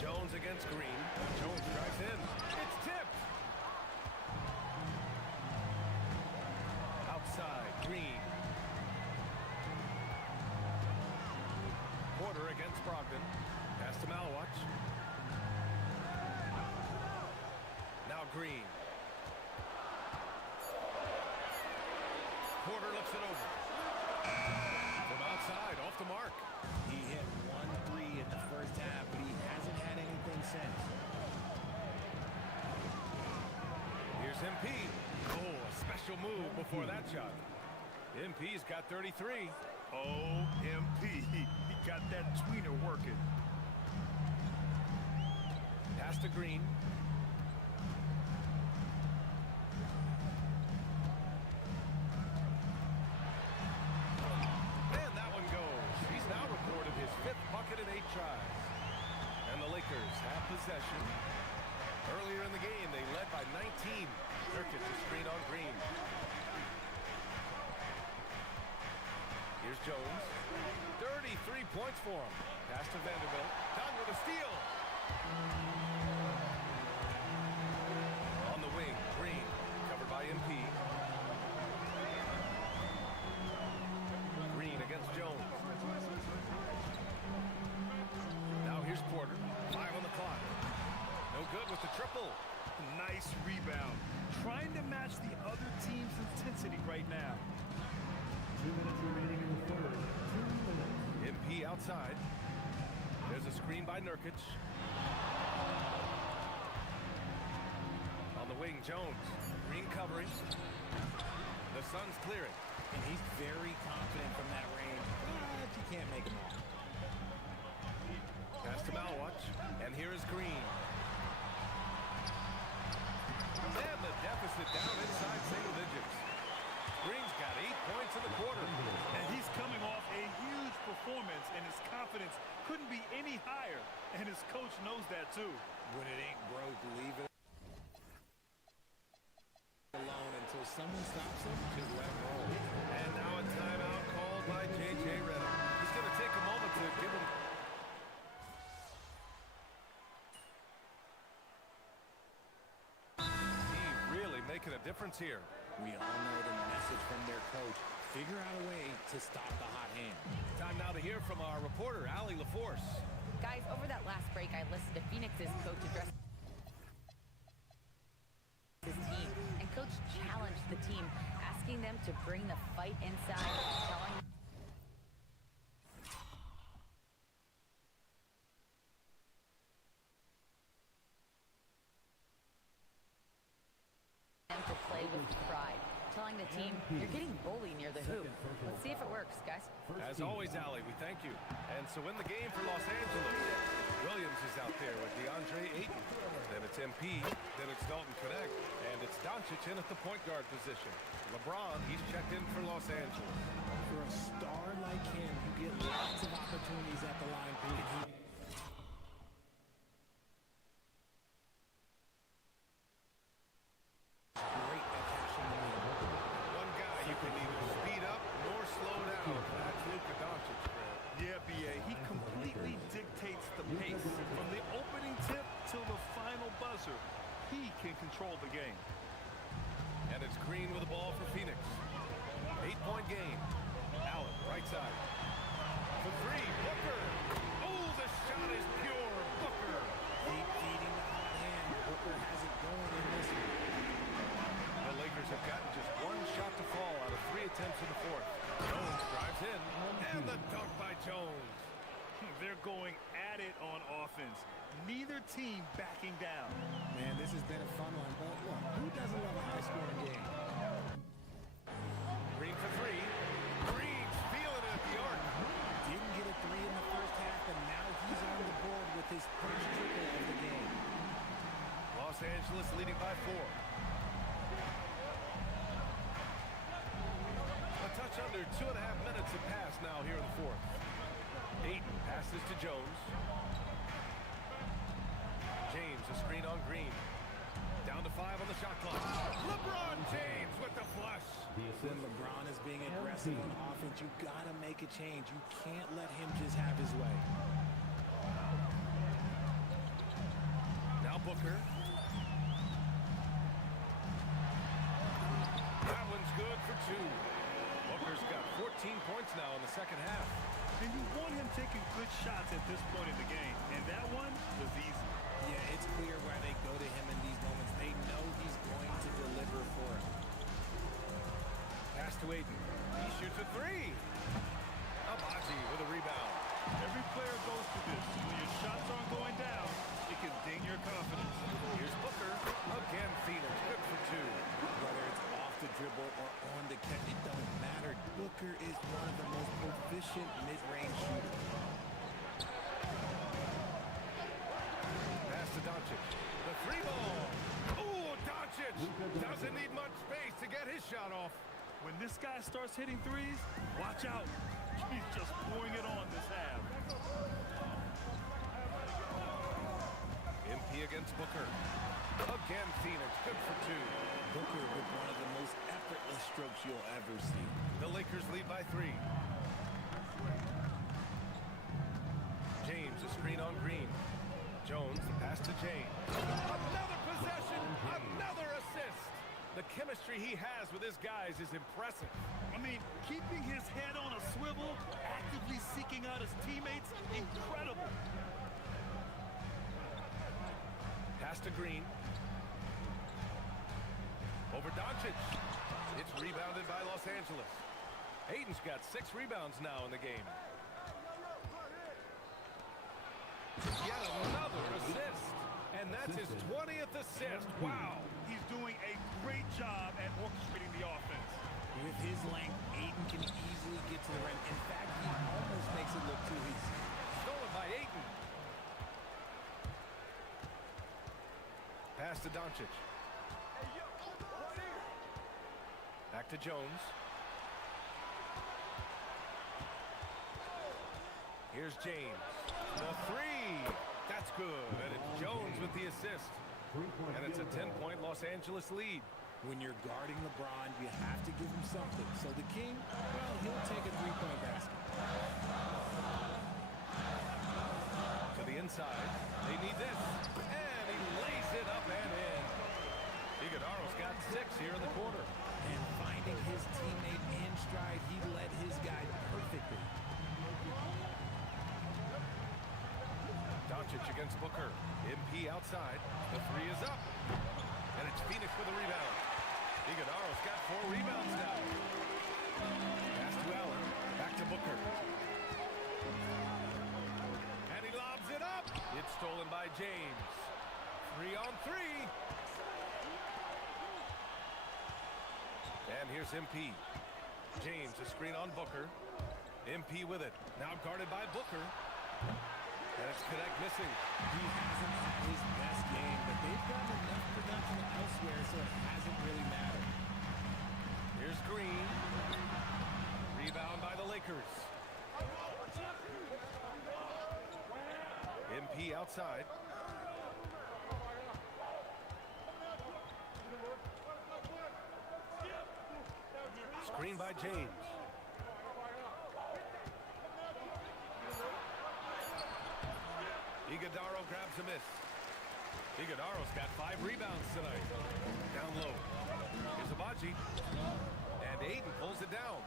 Jones against Green. Jones drives in. It's tipped. Outside, Green. Porter against Brogdon. Pass to Malwatch. Now Green. Porter looks it over. From outside, off the mark. He hit 1 3 in the first half, but he hasn't had anything since. Here's MP. Oh, a special move before that shot. MP's got 33. Oh, MP. He got that tweener working. Pass to Green. And that one goes. He's now recorded his 5th bucket in 8 tries. And the Lakers have possession. Earlier in the game, they led by 19. Nurkic to screen on Green. Here's Jones. 33 points for him. Pass to Vanderbilt. Done with a steal. On the wing, Green. Covered by MP. Green against Jones. Now here's Porter. 5 on the clock. No good with the triple. Nice rebound. Trying to match the other team's intensity right now. 2 minutes remaining in the third. 2 minutes. MP outside. There's a screen by Nurkic. On the wing, Jones. Green covering. The Suns clearing. And he's very confident from that range, but you can't make him all. Pass to Malwatch. And here is Green. And the deficit down inside single digits. Green's got 8 points in the quarter. And he's coming off a huge performance, and his confidence couldn't be any higher. And his coach knows that, too. When it ain't broke, leave it alone until someone stops him. Just let him roll. And now a timeout called by J.J. Redick. He's going to take a moment to give him... He's really making a difference here. We all know the message from their coach. Figure out a way to stop the hot hand. Time now to hear from our reporter, Allie LaForce. Guys, over that last break, I listened to Phoenix's coach address his team. And coach challenged the team, asking them to bring the fight inside, telling them to play with pride. Telling the team, you're getting bullied near the hoop. Let's see if it works, guys. As always, Allie, we thank you. And so in the game for Los Angeles, Williams is out there with DeAndre Ayton. Then it's MP, then it's Dalton Connect, and it's Doncic in at the point guard position. LeBron, he's checked in for Los Angeles. For a star like him, you get lots of opportunities at the line. Great at catching the ball. One guy you can neither speed up nor slow down. That's Luka Doncic, Fred. Yeah, B.A., he completely dictates the pace. From the opening tip till the final buzzer, he can control the game. And it's Green with the ball for Phoenix. 8-point game. Allen, right side. For 3, Booker. Oh, the shot is pure. Booker. Keep feeding the hot hand. Booker has it going in this one. The Lakers have gotten just 1 shot to fall out of 3 attempts in the 4th. Jones drives in. And the dunk by Jones. They're going at it on offense. Neither team backing down. Man, this has been a fun one, but look, who doesn't love a high-scoring game? Green for 3. Green's feeling it at the arc. Didn't get a 3 in the first half, and now he's on the board with his first triple of the game. Los Angeles leading by 4. A touch under 2.5 minutes have passed now here in the 4th. Ayton passes to Jones. James, a screen on Green. Down to 5 on the shot clock. LeBron James with the flush. When LeBron is being aggressive on offense, you got to make a change. You can't let him just have his way. Now Booker. That one's good for 2. Booker's got 14 points now in the second half. And you want him taking good shots at this point in the game. And that one was easy. Yeah, it's clear why they go to him in these moments. They know he's going to deliver for him. Pass to Ayton. He shoots a 3. Abaji with a rebound. Every player goes through this. When your shots aren't going down, it can ding your confidence. Here's Booker. Again, Phoenix. Good for 2. Whether it's off the dribble or on the catch, it don't matter. Booker is one of the most proficient mid-range shooters. Pass to Doncic. The 3 ball. Ooh, Doncic doesn't need much space to get his shot off. When this guy starts hitting threes, watch out. He's just pouring it on this half. MP against Booker. Again, Phoenix. Good for 2. Booker with one of the most effortless strokes you'll ever see. The Lakers lead by 3. James, a screen on Green. Jones, the pass to James. Another possession, another assist. The chemistry he has with his guys is impressive. I mean, keeping his head on a swivel, actively seeking out his teammates, incredible. Pass to Green. Over Doncic. It's rebounded by Los Angeles. Ayton's got 6 rebounds now in the game. Yet another assist. And that's his 20th assist. Wow. He's doing a great job at orchestrating the offense. With his length, Ayton can easily get to the rim. In fact, he almost makes it look too easy. Stolen by Ayton. Pass to Doncic. Back to Jones. Here's James. The 3. That's good. And it's Jones with the assist. And it's a 10-point Los Angeles lead. When you're guarding LeBron, you have to give him something. So the King, well, he'll take a 3-point basket. To the inside. They need this. And he lays it up and in. Iguodala's got 6 here in the quarter. And finding his teammate in stride, he led his guy perfectly. Doncic against Booker. MP outside. The 3 is up. And it's Phoenix with a rebound. Iguodala's got 4 rebounds now. Pass to Allen. Back to Booker. And he lobs it up. It's stolen by James. 3 on 3. And here's MP. James, a screen on Booker. MP with it. Now guarded by Booker. And it's Connect missing. He hasn't had his best game, but they've gotten enough production elsewhere, so it hasn't really mattered. Here's Green. Rebound by the Lakers. MP outside. Screen by James. Iguodala grabs a miss. Iguodala's got 5 rebounds tonight. Down low. Here's Abaji. And Ayton pulls it down.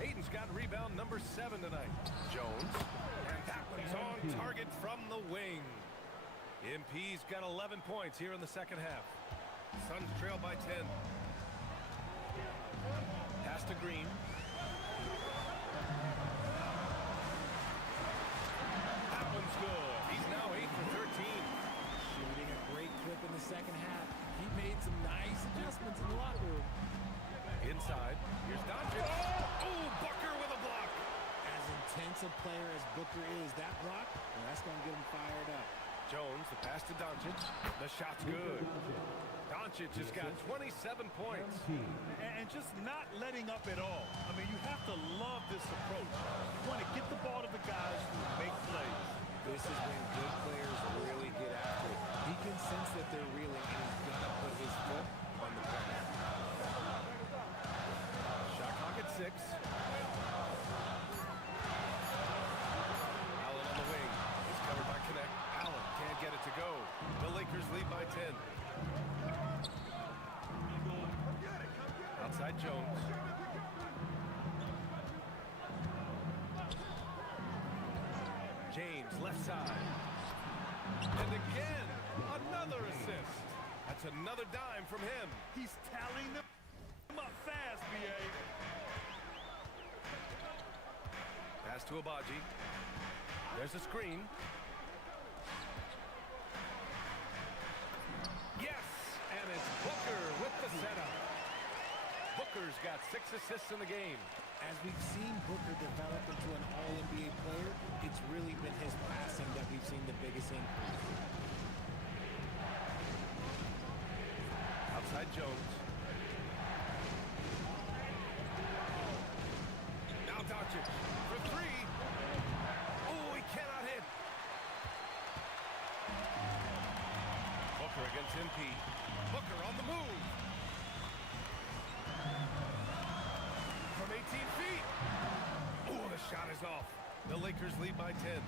Ayton's got rebound number 7 tonight. Jones. And that one's on target from the wing. MP's got 11 points here in the second half. Suns trail by 10. Pass to Green. That one's good. He's now 8 for 13. Shooting a great clip in the second half. He made some nice adjustments in the locker room. Inside. Here's Doncic. Oh, Booker with a block. As intense a player as Booker is, that block, well, that's going to get him fired up. Jones, the pass to Doncic. The shot's good. Doncic has got 27 points. And just not letting up at all. I mean, you have to love this approach. You want to get the ball to the guys who make plays. This is when good players really get after it. He can sense that they're reeling, and he's going to put his foot on the pedal. 6. Allen on the wing. He's covered by Connect. Allen can't get it to go. The Lakers lead by 10. Outside Jones. James, left side. And again, another assist. That's another dime from him. He's tallying them up fast, B.A. Pass to Abaji. There's a screen. Yes, and it's Booker with the setup. Booker's got 6 assists in the game. As we've seen Booker develop into an All-NBA player, it's really been his passing that we've seen the biggest increase. Outside Jones. Now Doncic for 3. Oh, he cannot hit. Booker against MP. Booker on the move. From 18 feet. Oh, the shot is off. The Lakers lead by 10.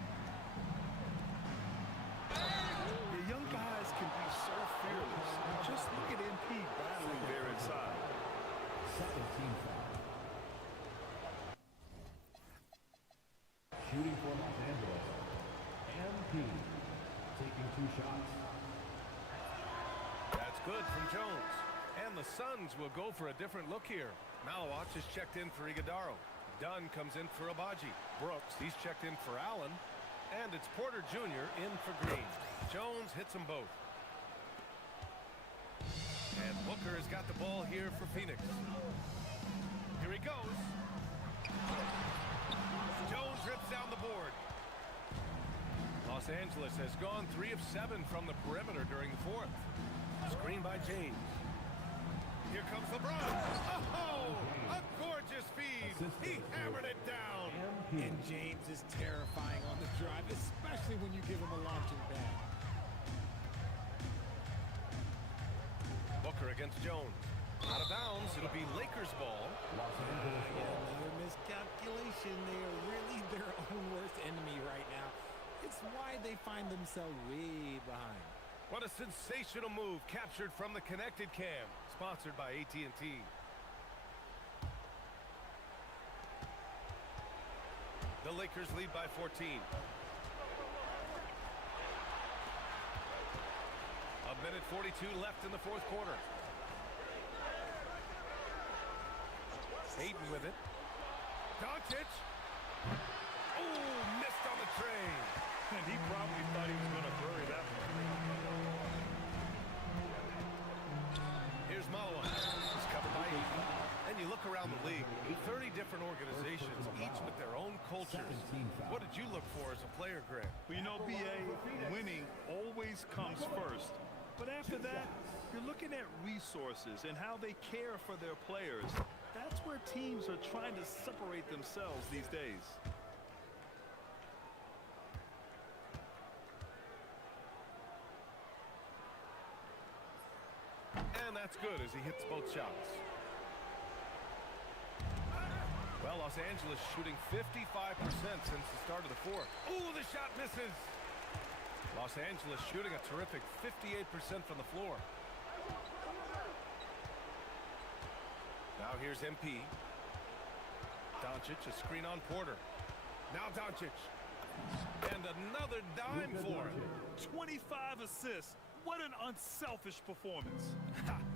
The young guys can be so fearless. Just look at MP battling there inside. 17 foul. Shooting for Los Angeles. MP taking 2 shots. That's good from Jones. And the Suns will go for a different look here. Malawach is checked in for Iguodaro. Dunn comes in for Abaji. Brooks, he's checked in for Allen. And it's Porter Jr. in for Green. Jones hits them both. And Booker has got the ball here for Phoenix. Here he goes. Jones rips down the board. Los Angeles has gone 3 of 7 from the perimeter during the 4th. Screen by James. Here comes LeBron. Oh, a gorgeous feed. He hammered it down. And James is terrifying on the drive, especially when you give him a launching pad. Booker against Jones. Out of bounds. It'll be Lakers ball. Another miscalculation. They are really their own worst enemy right now. It's why they find themselves way behind. What a sensational move captured from the connected cam. Sponsored by AT&T. The Lakers lead by 14. A minute 42 left in the 4th quarter. Hayden with it. Doncic. Oh, missed on the train. And he probably thought he was going to bury that one. Here's Malawach. He's covered by 8. And you look around the league, 30 different organizations, each with their own cultures. What did you look for as a player, Greg? Well, you know, B.A., winning always comes first. But after that, you're looking at resources and how they care for their players. That's where teams are trying to separate themselves these days. And that's good as he hits both shots. Well, Los Angeles shooting 55% since the start of the 4th. Ooh, the shot misses. Los Angeles shooting a terrific 58% from the floor. Now here's MP. Doncic, a screen on Porter. Now Doncic. And another dime for him. 25 assists. What an unselfish performance.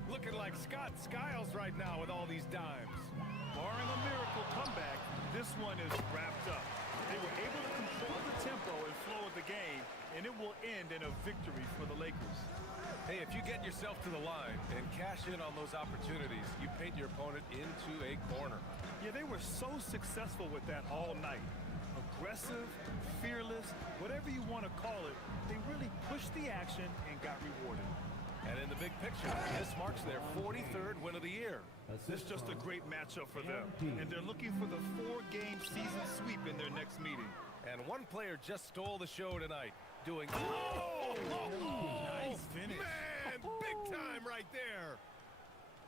Looking like Scott Skiles right now with all these dimes. Barring a miracle comeback, this one is wrapped up. They were able to control the tempo and flow of the game, and it will end in a victory for the Lakers. Hey, if you get yourself to the line and cash in on those opportunities, you paint your opponent into a corner. Yeah, they were so successful with that all night. Aggressive, fearless, whatever you want to call it, they really pushed the action and got rewarded. And in the big picture, this marks their 43rd win of the year. This is just a great matchup for them, and they're looking for the 4-game season sweep in their next meeting. And one player just stole the show tonight, doing... Nice finish. Man, big time right there.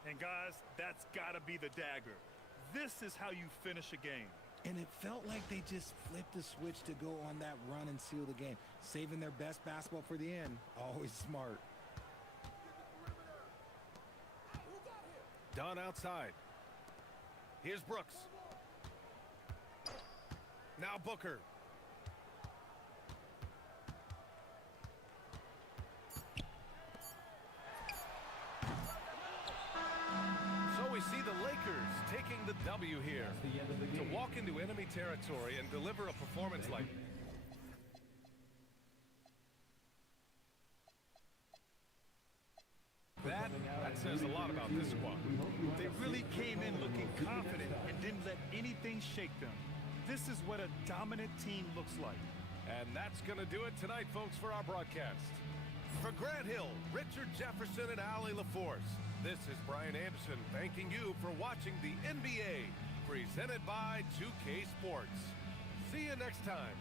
And guys, that's got to be the dagger. This is how you finish a game. And it felt like they just flipped the switch to go on that run and seal the game, saving their best basketball for the end. Always smart. Dunn outside. Here's Brooks. Now Booker. So we see the Lakers taking the W here. To walk into enemy territory and deliver a performance like that says a lot about this squad. They really came in looking confident and didn't let anything shake them. This is what a dominant team looks like. And that's going to do it tonight, folks, for our broadcast. For Grant Hill, Richard Jefferson, and Allie LaForce, this is Brian Anderson thanking you for watching the NBA, presented by 2K Sports. See you next time.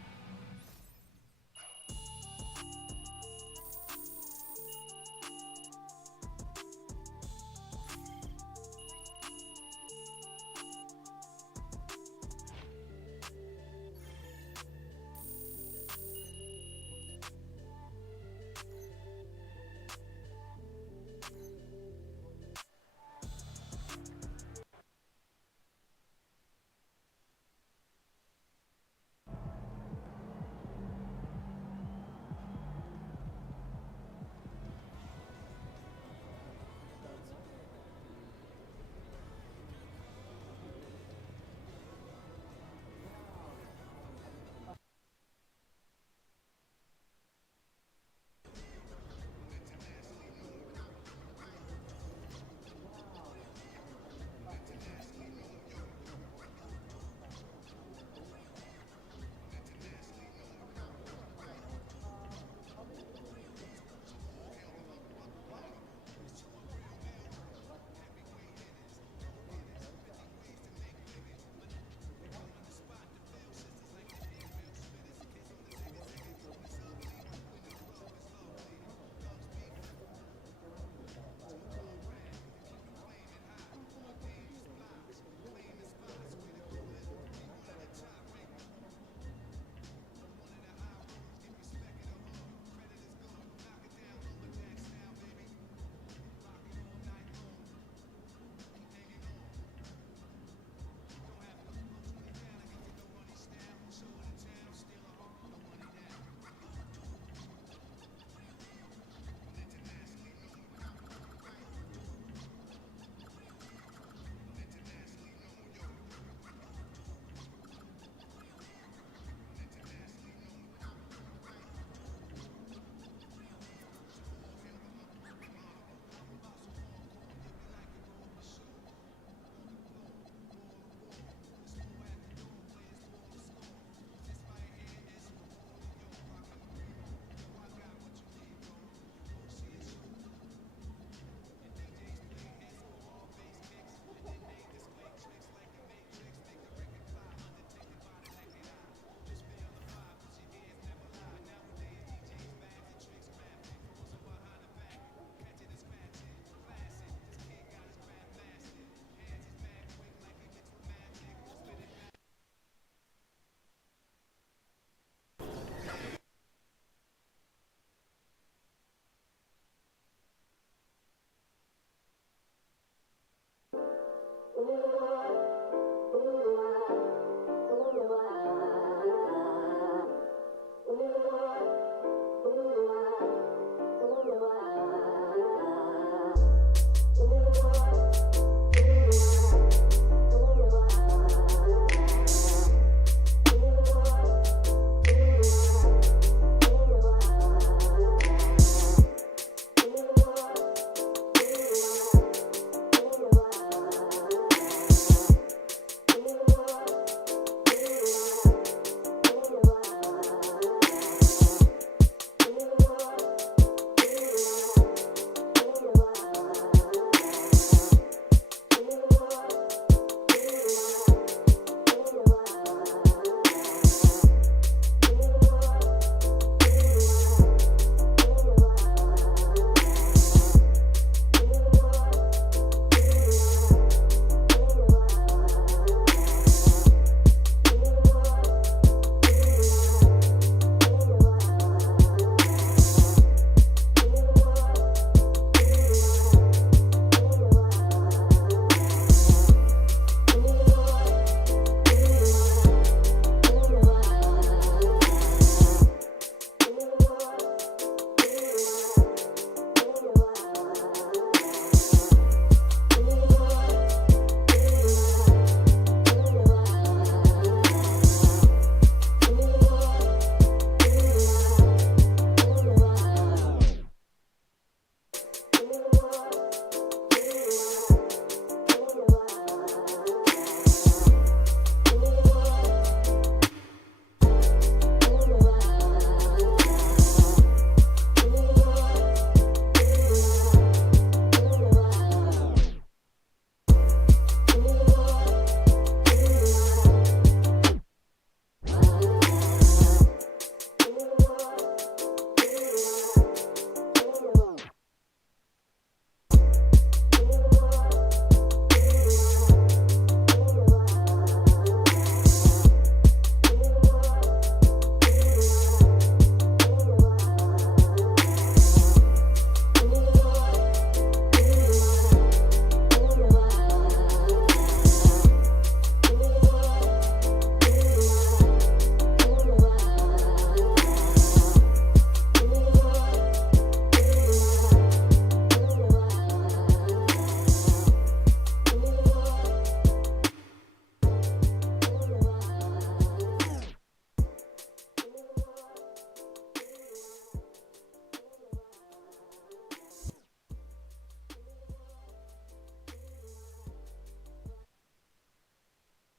What?